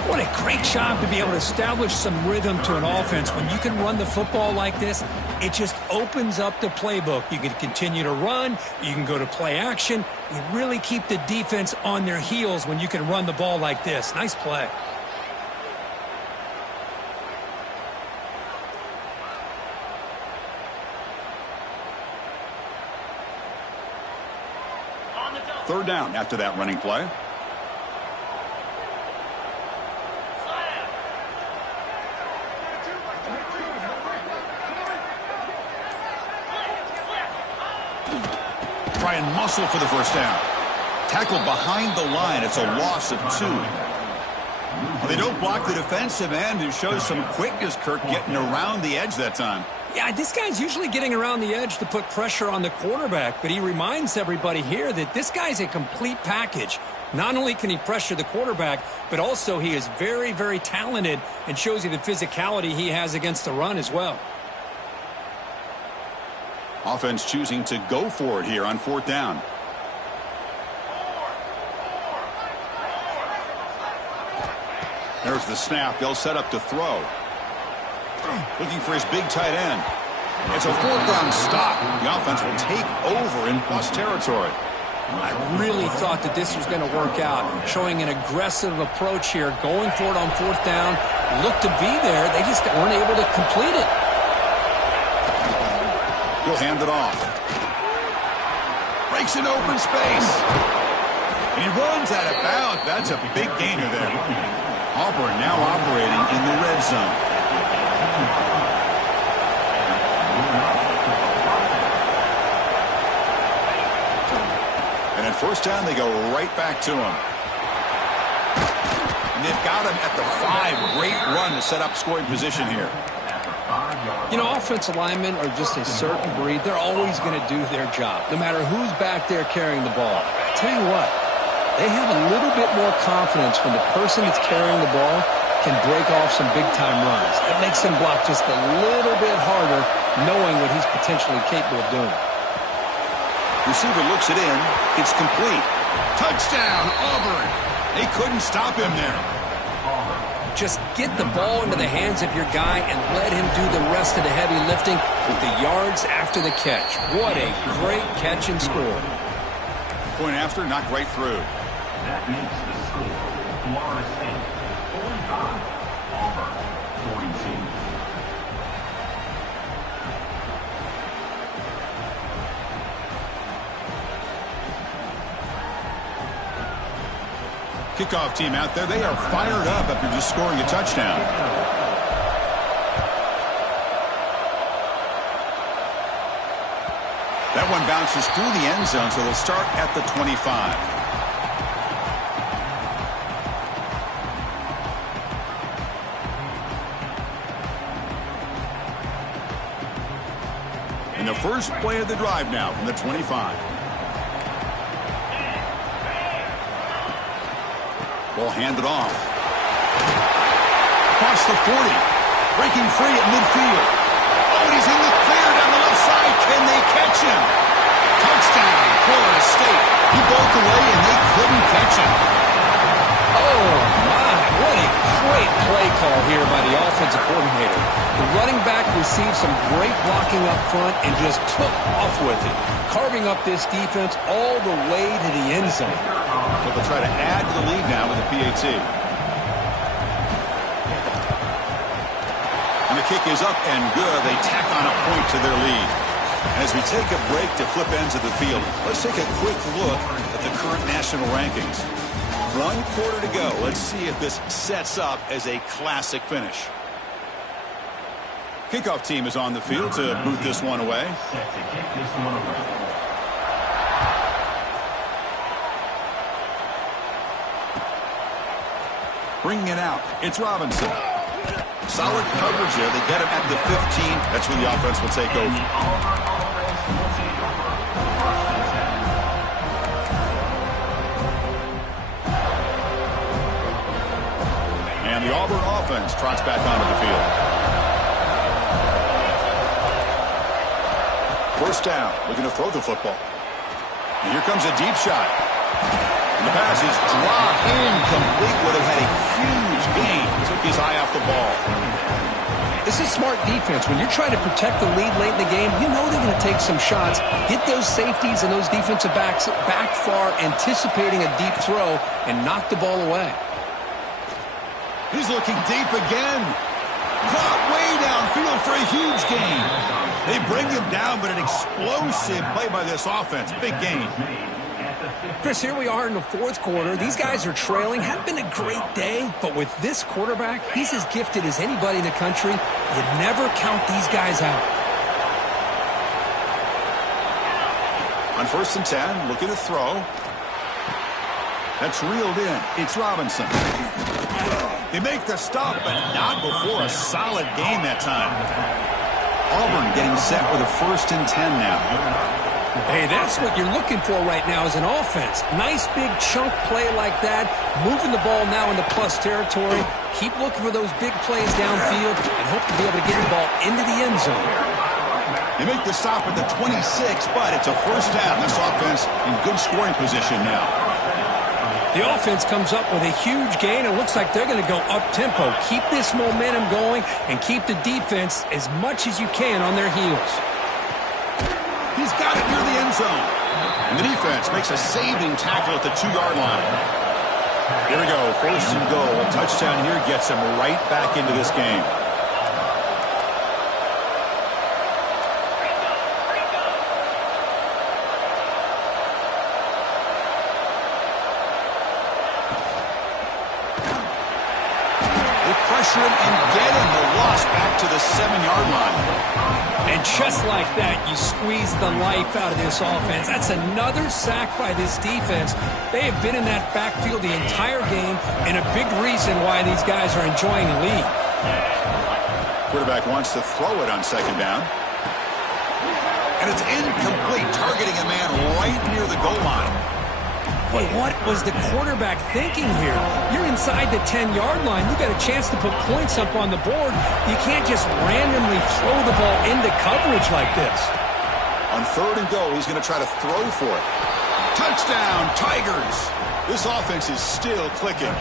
What a great job to be able to establish some rhythm to an offense. When you can run the football like this, it just opens up the playbook. You can continue to run. You can go to play action. You really keep the defense on their heels when you can run the ball like this. Nice play. Third down after that running play. Try and muscle for the first down. Tackled behind the line. It's a loss of 2. Well, they don't block the defensive end, who shows some quickness, Kirk, getting around the edge that time. Yeah, this guy's usually getting around the edge to put pressure on the quarterback, but he reminds everybody here that this guy's a complete package. Not only can he pressure the quarterback, but also he is very, very talented and shows you the physicality he has against the run as well. Offense choosing to go for it here on 4th down. There's the snap. They'll set up to throw. Looking for his big tight end. It's a 4th down stop. The offense will take over in plus territory. I really thought that this was going to work out, showing an aggressive approach here, going for it on 4th down. Looked to be there. They just weren't able to complete it. He'll hand it off. Breaks in open space. And he runs out of bounds. That's a big gainer there. Auburn now operating in the red zone. And at first down, they go right back to him. And they've got him at the 5. Great run to set up scoring position here. You know, offensive linemen are just a certain breed. They're always going to do their job, no matter who's back there carrying the ball. I tell you what, they have a little bit more confidence when the person that's carrying the ball can break off some big-time runs. It makes them block just a little bit harder, knowing what he's potentially capable of doing. Receiver looks it in. It's complete. Touchdown, Auburn. They couldn't stop him there. Just get the ball into the hands of your guy and let him do the rest of the heavy lifting with the yards after the catch. What a great catch and score. Point after, knocked right through. That makes the score Florida State 45, Auburn 42. Kickoff team out there, they are fired up after just scoring a touchdown. That one bounces through the end zone, so they'll start at the 25. And the first play of the drive now from the 25. Ball handed off. Across the 40. Breaking free at midfield. Oh, and he's in the clear down the left side. Can they catch him? Touchdown, Florida State. He broke away and they couldn't catch him. Oh, my. What a great play call here by the offensive coordinator. The running back received some great blocking up front and just took off with it, carving up this defense all the way to the end zone. So they'll try to add to the lead now with a PAT. And the kick is up and good. They tack on a point to their lead. And as we take a break to flip ends of the field, let's take a quick look at the current national rankings. 1 quarter to go. Let's see if this sets up as a classic finish. Kickoff team is on the field to boot this one away. Bringing it out. It's Robinson. Solid coverage there. They get him at the 15. That's when the offense will take over. And the Auburn offense trots back onto the field. First down. Looking to throw the football. And here comes a deep shot. And the pass is dropped incomplete. Would have had a huge gain. Took his eye off the ball. This is smart defense. When you're trying to protect the lead late in the game, you know they're going to take some shots, get those safeties and those defensive backs back far, anticipating a deep throw, and knock the ball away. He's looking deep again. Caught way downfield for a huge gain. They bring him down, but an explosive play by this offense. Big gain. Chris, here we are in the fourth quarter. These guys are trailing. Hadn't been a great day, but with this quarterback, he's as gifted as anybody in the country. You never count these guys out. On 1st and 10, looking to throw. That's reeled in. It's Robinson. They make the stop, but not before a solid gain that time. Auburn getting set with a 1st and 10 now. Hey, that's what you're looking for right now as an offense. Nice big chunk play like that. Moving the ball now into plus territory. Keep looking for those big plays downfield and hope to be able to get the ball into the end zone. They make the stop at the 26, but it's a 1st down. This offense in good scoring position now. The offense comes up with a huge gain. It looks like they're going to go up-tempo. Keep this momentum going and keep the defense as much as you can on their heels. He's got it near the end zone. And the defense makes a saving tackle at the 2-yard line. Here we go. 1st and goal. A touchdown here gets him right back into this game. Pressure him and get him. The loss back to the 7-yard line. And just like that, you squeeze the life out of this offense. That's another sack by this defense. They have been in that backfield the entire game, and a big reason why these guys are enjoying the lead. Quarterback wants to throw it on 2nd down. And it's incomplete, targeting a man right near the goal line. But what was the quarterback thinking here? You're inside the 10-yard line. You got a chance to put points up on the board. You can't just randomly throw the ball into coverage like this. On 3rd and goal, he's going to try to throw for it. Touchdown, Tigers! This offense is still clicking.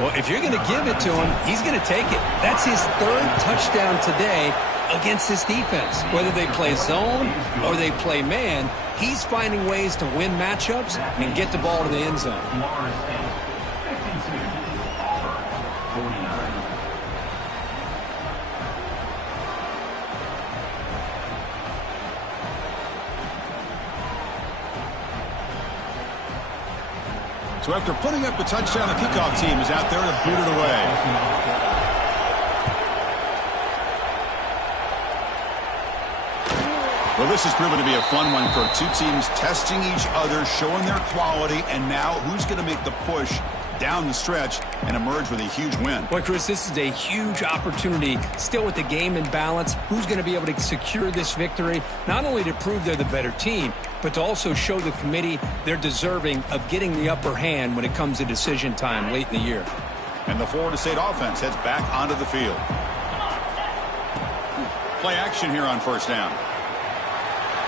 Well, if you're going to give it to him, he's going to take it. That's his 3rd touchdown today against this defense. Whether they play zone or they play man, he's finding ways to win matchups and get the ball to the end zone. So after putting up the touchdown, the kickoff team is out there to boot it away. Well, this has proven to be a fun one for two teams testing each other, showing their quality, and now who's going to make the push down the stretch and emerge with a huge win. Well, Chris, this is a huge opportunity. Still with the game in balance, who's going to be able to secure this victory, not only to prove they're the better team, but to also show the committee they're deserving of getting the upper hand when it comes to decision time late in the year. And the Florida State offense heads back onto the field. Play action here on first down.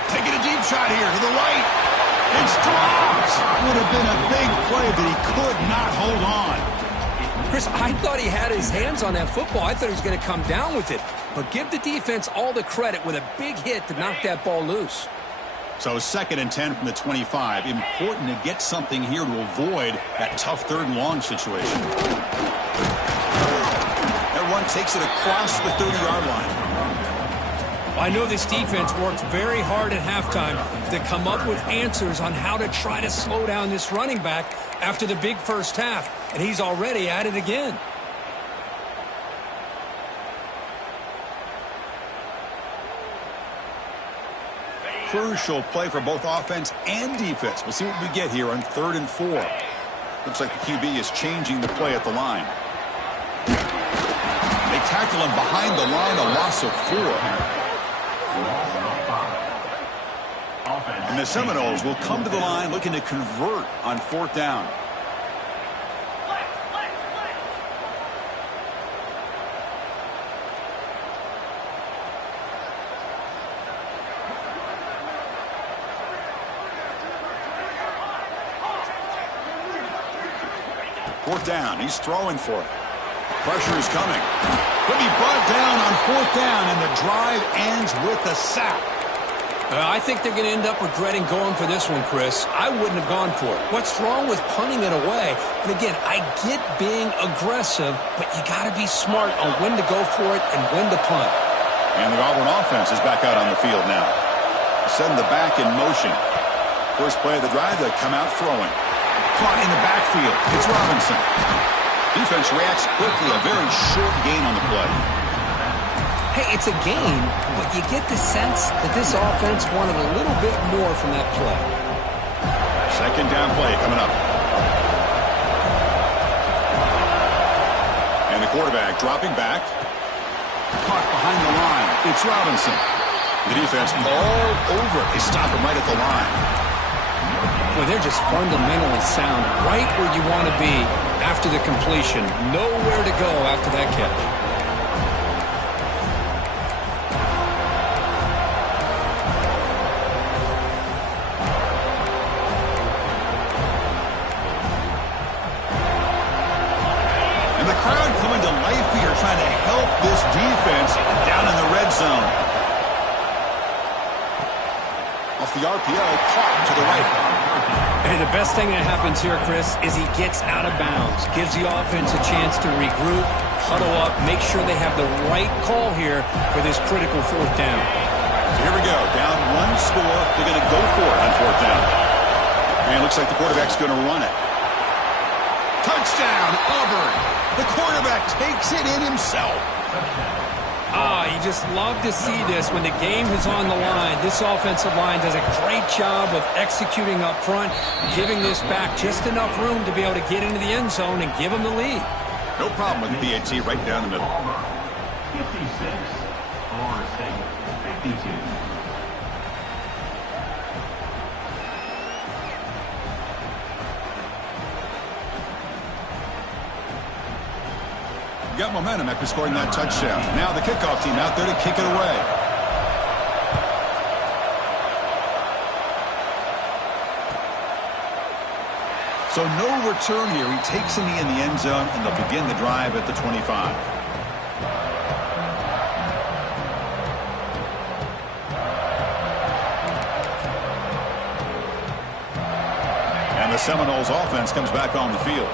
Taking a deep shot here to the right. It's dropped. Would have been a big play, but he could not hold on. Chris, I thought he had his hands on that football. I thought he was going to come down with it. But give the defense all the credit with a big hit to knock that ball loose. So 2nd and 10 from the 25. Important to get something here to avoid that tough 3rd and long situation. That run takes it across the 30-yard line. I know this defense worked very hard at halftime to come up with answers on how to try to slow down this running back after the big first half, and he's already at it again. Crucial play for both offense and defense. We'll see what we get here on 3rd and 4. Looks like the QB is changing the play at the line. They tackle him behind the line, a loss of 4. And the Seminoles will come to the line looking to convert on 4th down. Fourth down. He's throwing for it. Pressure is coming. He'll be brought down on 4th down, and the drive ends with a sack. I think they're going to end up regretting going for this one, Chris. I wouldn't have gone for it. What's wrong with punting it away? And again, I get being aggressive, but you got to be smart on when to go for it and when to punt. And the Auburn offense is back out on the field now. Setting the back in motion. First play of the drive, they come out throwing. Caught in the backfield. It's Robinson. Defense reacts quickly. A very short gain on the play. Hey, it's a game, but you get the sense that this offense wanted a little bit more from that play. 2nd down play coming up. And the quarterback dropping back. Caught behind the line. It's Robinson. The defense all over it. They stop him right at the line. Well, they're just fundamentally sound, right where you want to be after the completion. Nowhere to go after that catch. And the crowd coming to life here, trying to help this defense down in the red zone. Off the RPO, caught to the right. Hey, the best thing that happens here, Chris, is he gets out of bounds, gives the offense a chance to regroup, huddle up, make sure they have the right call here for this critical 4th down. So here we go, down 1 score. They're going to go for it on 4th down. And it looks like the quarterback's going to run it. Touchdown, Auburn. The quarterback takes it in himself. You just love to see this when the game is on the line. This offensive line does a great job of executing up front, giving this back just enough room to be able to get into the end zone and give them the lead. No problem with the PAT right down the middle. 56, Florida State 52. Got momentum after scoring that touchdown. Now the kickoff team out there to kick it away. So no return here. He takes a knee in the end zone, and they'll begin the drive at the 25. And the Seminoles offense comes back on the field.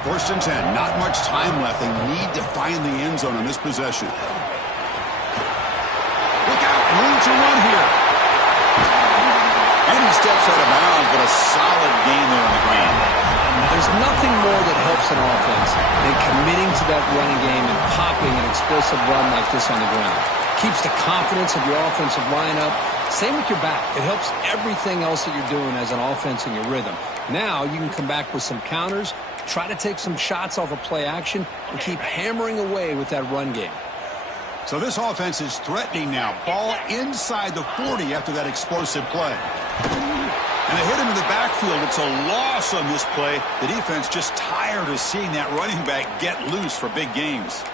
1st and 10, not much time left. They need to find the end zone on this possession. Look out, room to run here. And he steps out of bounds, but a solid gain there on the ground. There's nothing more that helps an offense than committing to that running game and popping an explosive run like this on the ground. Keeps the confidence of your offensive lineup. Same with your back. It helps everything else that you're doing as an offense in your rhythm. Now you can come back with some counters, try to take some shots off of play action, and keep hammering away with that run game. So this offense is threatening now. Ball inside the 40 after that explosive play. And they hit him in the backfield. It's a loss on this play. The defense just tired of seeing that running back get loose for big games.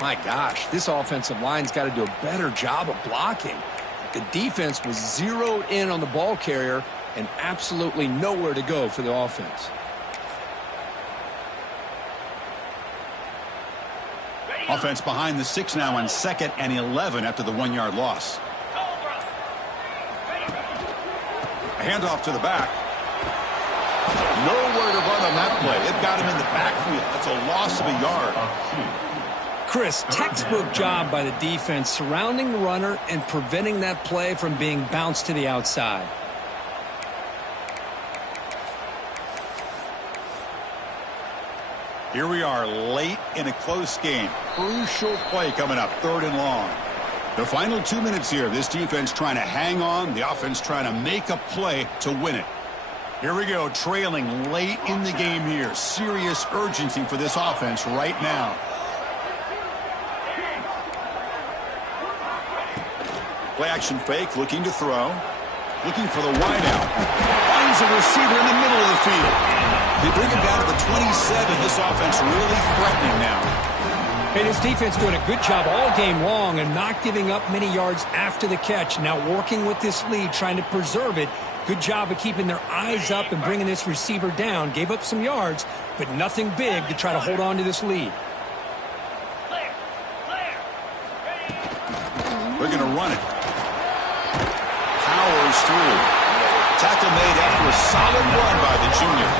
My gosh, this offensive line's got to do a better job of blocking. The defense was zeroed in on the ball carrier and absolutely nowhere to go for the offense. Offense behind the 6 now on 2nd and 11 after the 1-yard loss. A handoff to the back. Nowhere to run on that play. They've got him in the backfield. That's a loss of a yard. Chris, textbook job by the defense surrounding the runner and preventing that play from being bounced to the outside. Here we are late in a close game. Crucial play coming up, 3rd and long. The final 2 minutes here. This defense trying to hang on. The offense trying to make a play to win it. Here we go, trailing late in the game here. Serious urgency for this offense right now. Play action fake, looking to throw. Looking for the wideout. Finds a receiver in the middle of the field. They bring him down to the 27. This offense really threatening now. Hey, this defense doing a good job all game long and not giving up many yards after the catch. Now working with this lead, trying to preserve it. Good job of keeping their eyes up and bringing this receiver down. Gave up some yards, but nothing big to try to hold on to this lead. They're going to run it. Powers through. Tackle made after a solid run by the junior.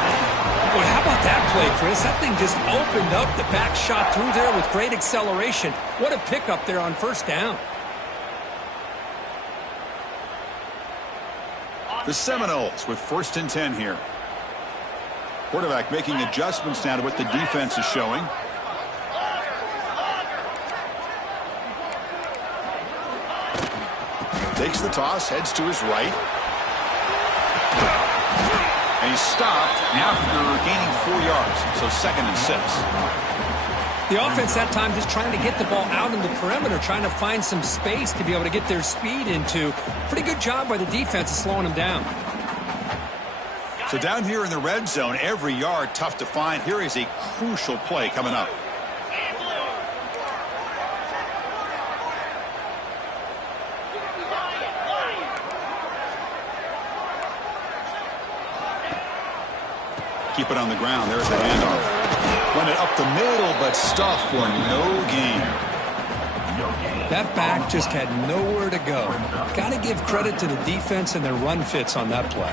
Boy, how about that play, Chris? That thing just opened up. The back shot through there with great acceleration. What a pickup there on 1st down. The Seminoles with 1st and 10 here. Quarterback making adjustments now to what the defense is showing. Takes the toss, heads to his right. And he's stopped after gaining 4 yards. So 2nd and 6. The offense that time just trying to get the ball out in the perimeter, trying to find some space to be able to get their speed into. Pretty good job by the defense of slowing them down. So down here in the red zone, every yard tough to find. Here is a crucial play coming up. Keep it on the ground. There's the handoff. Run it up the middle, but stuffed for no gain. That back just had nowhere to go. Got to give credit to the defense and their run fits on that play.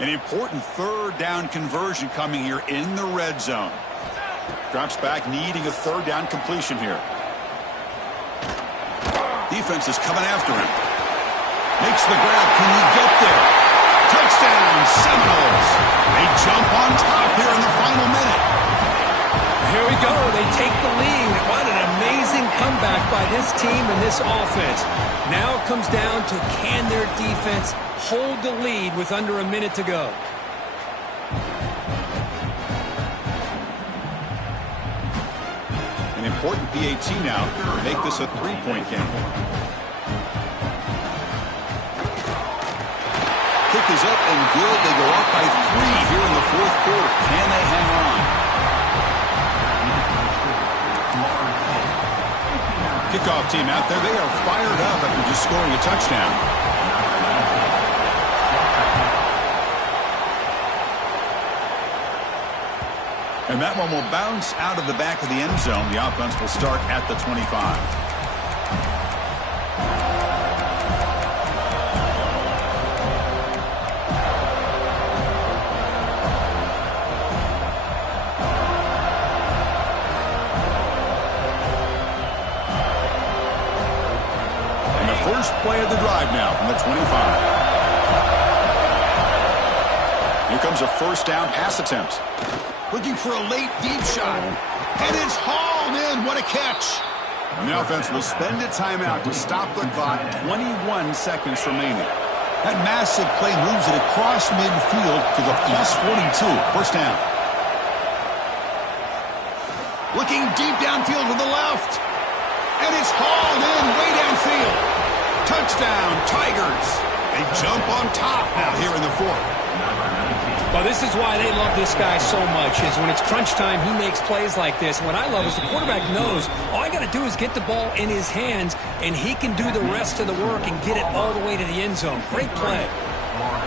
An important 3rd down conversion coming here in the red zone. Drops back, needing a 3rd down completion here. Defense is coming after him. Makes the grab. Can he get there? Touchdown, Seminoles. They jump on top here in the final minute. Here we go. They take the lead. What an amazing comeback by this team and this offense. Now it comes down to can their defense hold the lead with under a minute to go. An important PAT now to make this a 3-point game. Kick is up and good. They go up by 3 here in the 4th quarter. Can they hang on? Kickoff team out there. They are fired up after just scoring a touchdown. And that one will bounce out of the back of the end zone. The offense will start at the 25. First play of the drive now from the 25. comes a first down pass attempt. Looking for a late deep shot. And it's hauled in. What a catch. And the offense will spend a timeout to stop the clock. 21 seconds remaining. That massive play moves it across midfield to the plus 42. First down. Looking deep downfield to the left. And it's hauled in way downfield. Touchdown, Tigers. They jump on top now here in the fourth. Well, this is why they love this guy so much, is when it's crunch time, he makes plays like this. And what I love is the quarterback knows all I got to do is get the ball in his hands, and he can do the rest of the work and get it all the way to the end zone. Great play.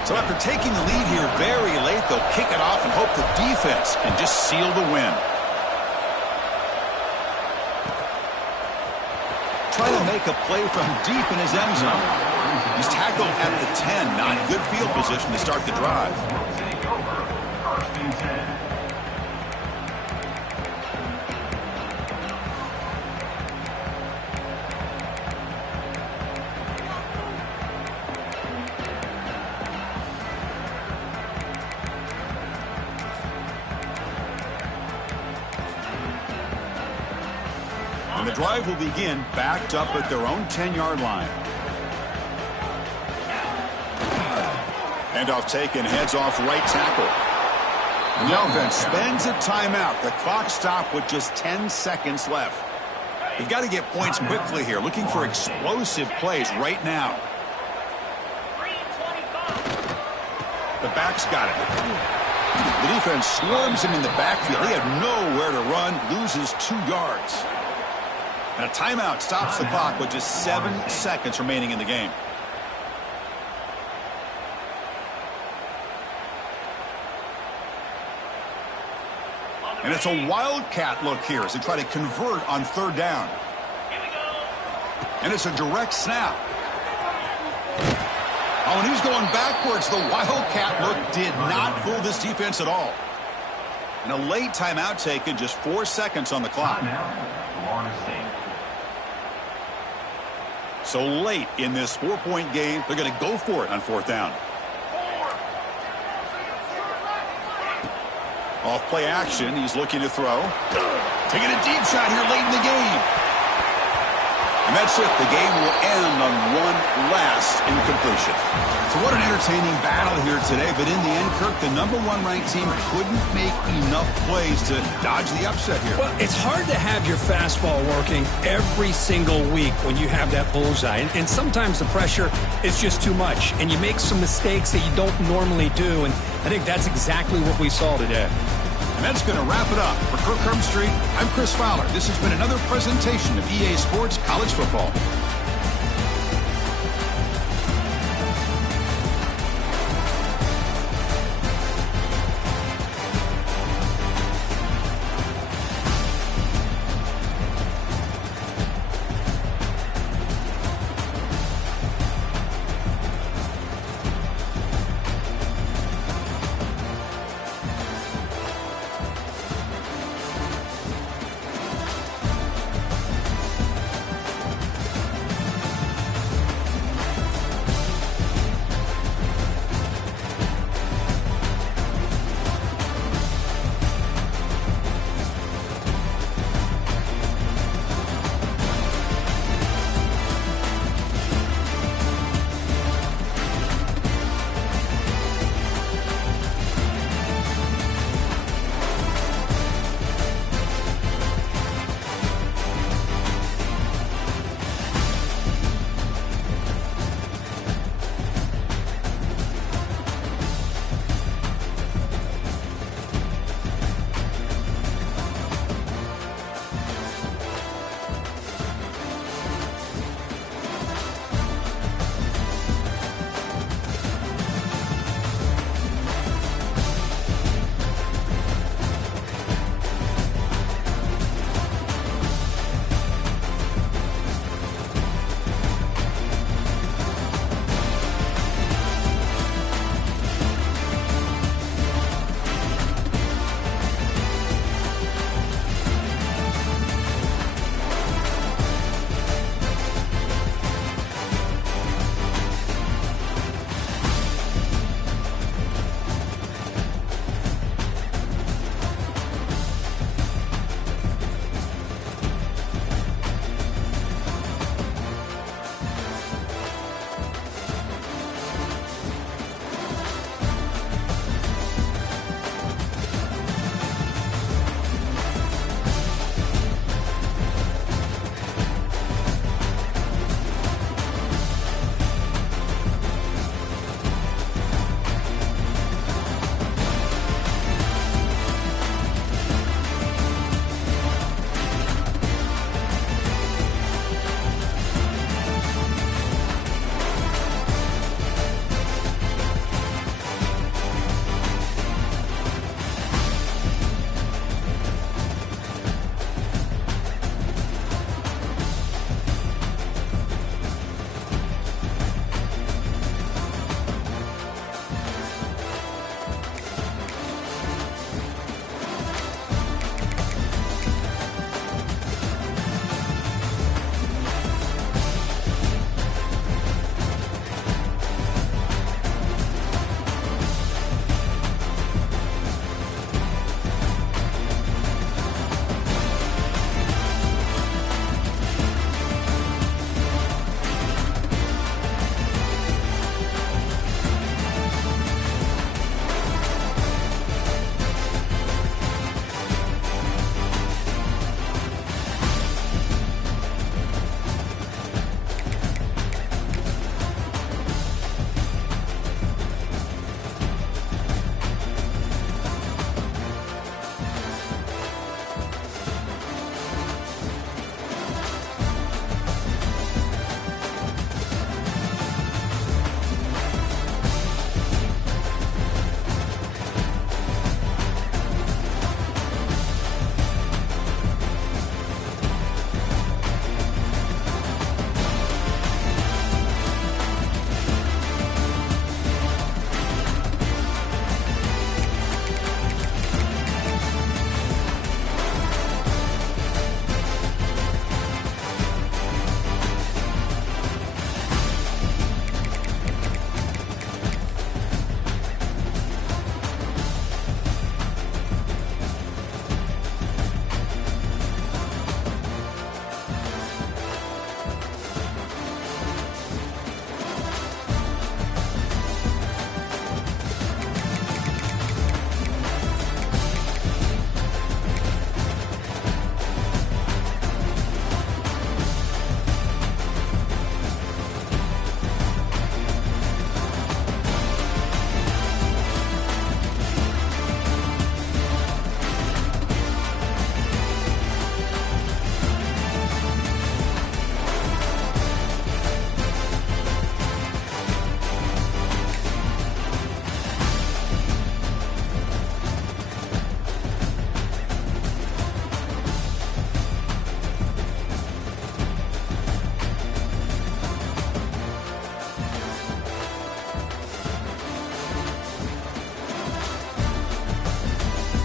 So after taking the lead here very late, they'll kick it off and hope the defense can just seal the win. Try to make a play from deep in his end zone. He's tackled at the 10. Not good field position to start the drive. And the drive will begin backed up at their own 10-yard line. Handoff taken, heads off right tackle. And the offense spends a timeout. The clock stopped with just 10 seconds left. They've got to get points quickly here, looking for explosive plays right now. The back's got it. The defense swarms him in the backfield. He had nowhere to run, loses 2 yards. And a timeout stops the clock with just 7 seconds remaining in the game. And it's a wildcat look here as they try to convert on third down. And it's a direct snap. Oh, and he's going backwards. The wildcat look did not fool this defense at all. And a late timeout taken, just 4 seconds on the clock. So late in this 4-point game, they're going to go for it on fourth down. Off play action, he's looking to throw. Taking a deep shot here late in the game. And that's it. The game will end on one last incompletion. So what an entertaining battle here today. But in the end, Kirk, the #1 ranked team couldn't make enough plays to dodge the upset here. Well, it's hard to have your fastball working every single week when you have that bullseye. And sometimes the pressure is just too much. And you make some mistakes that you don't normally do. And I think that's exactly what we saw today. And that's going to wrap it up. For Kirk Street, I'm Chris Fowler. This has been another presentation of EA Sports College Football.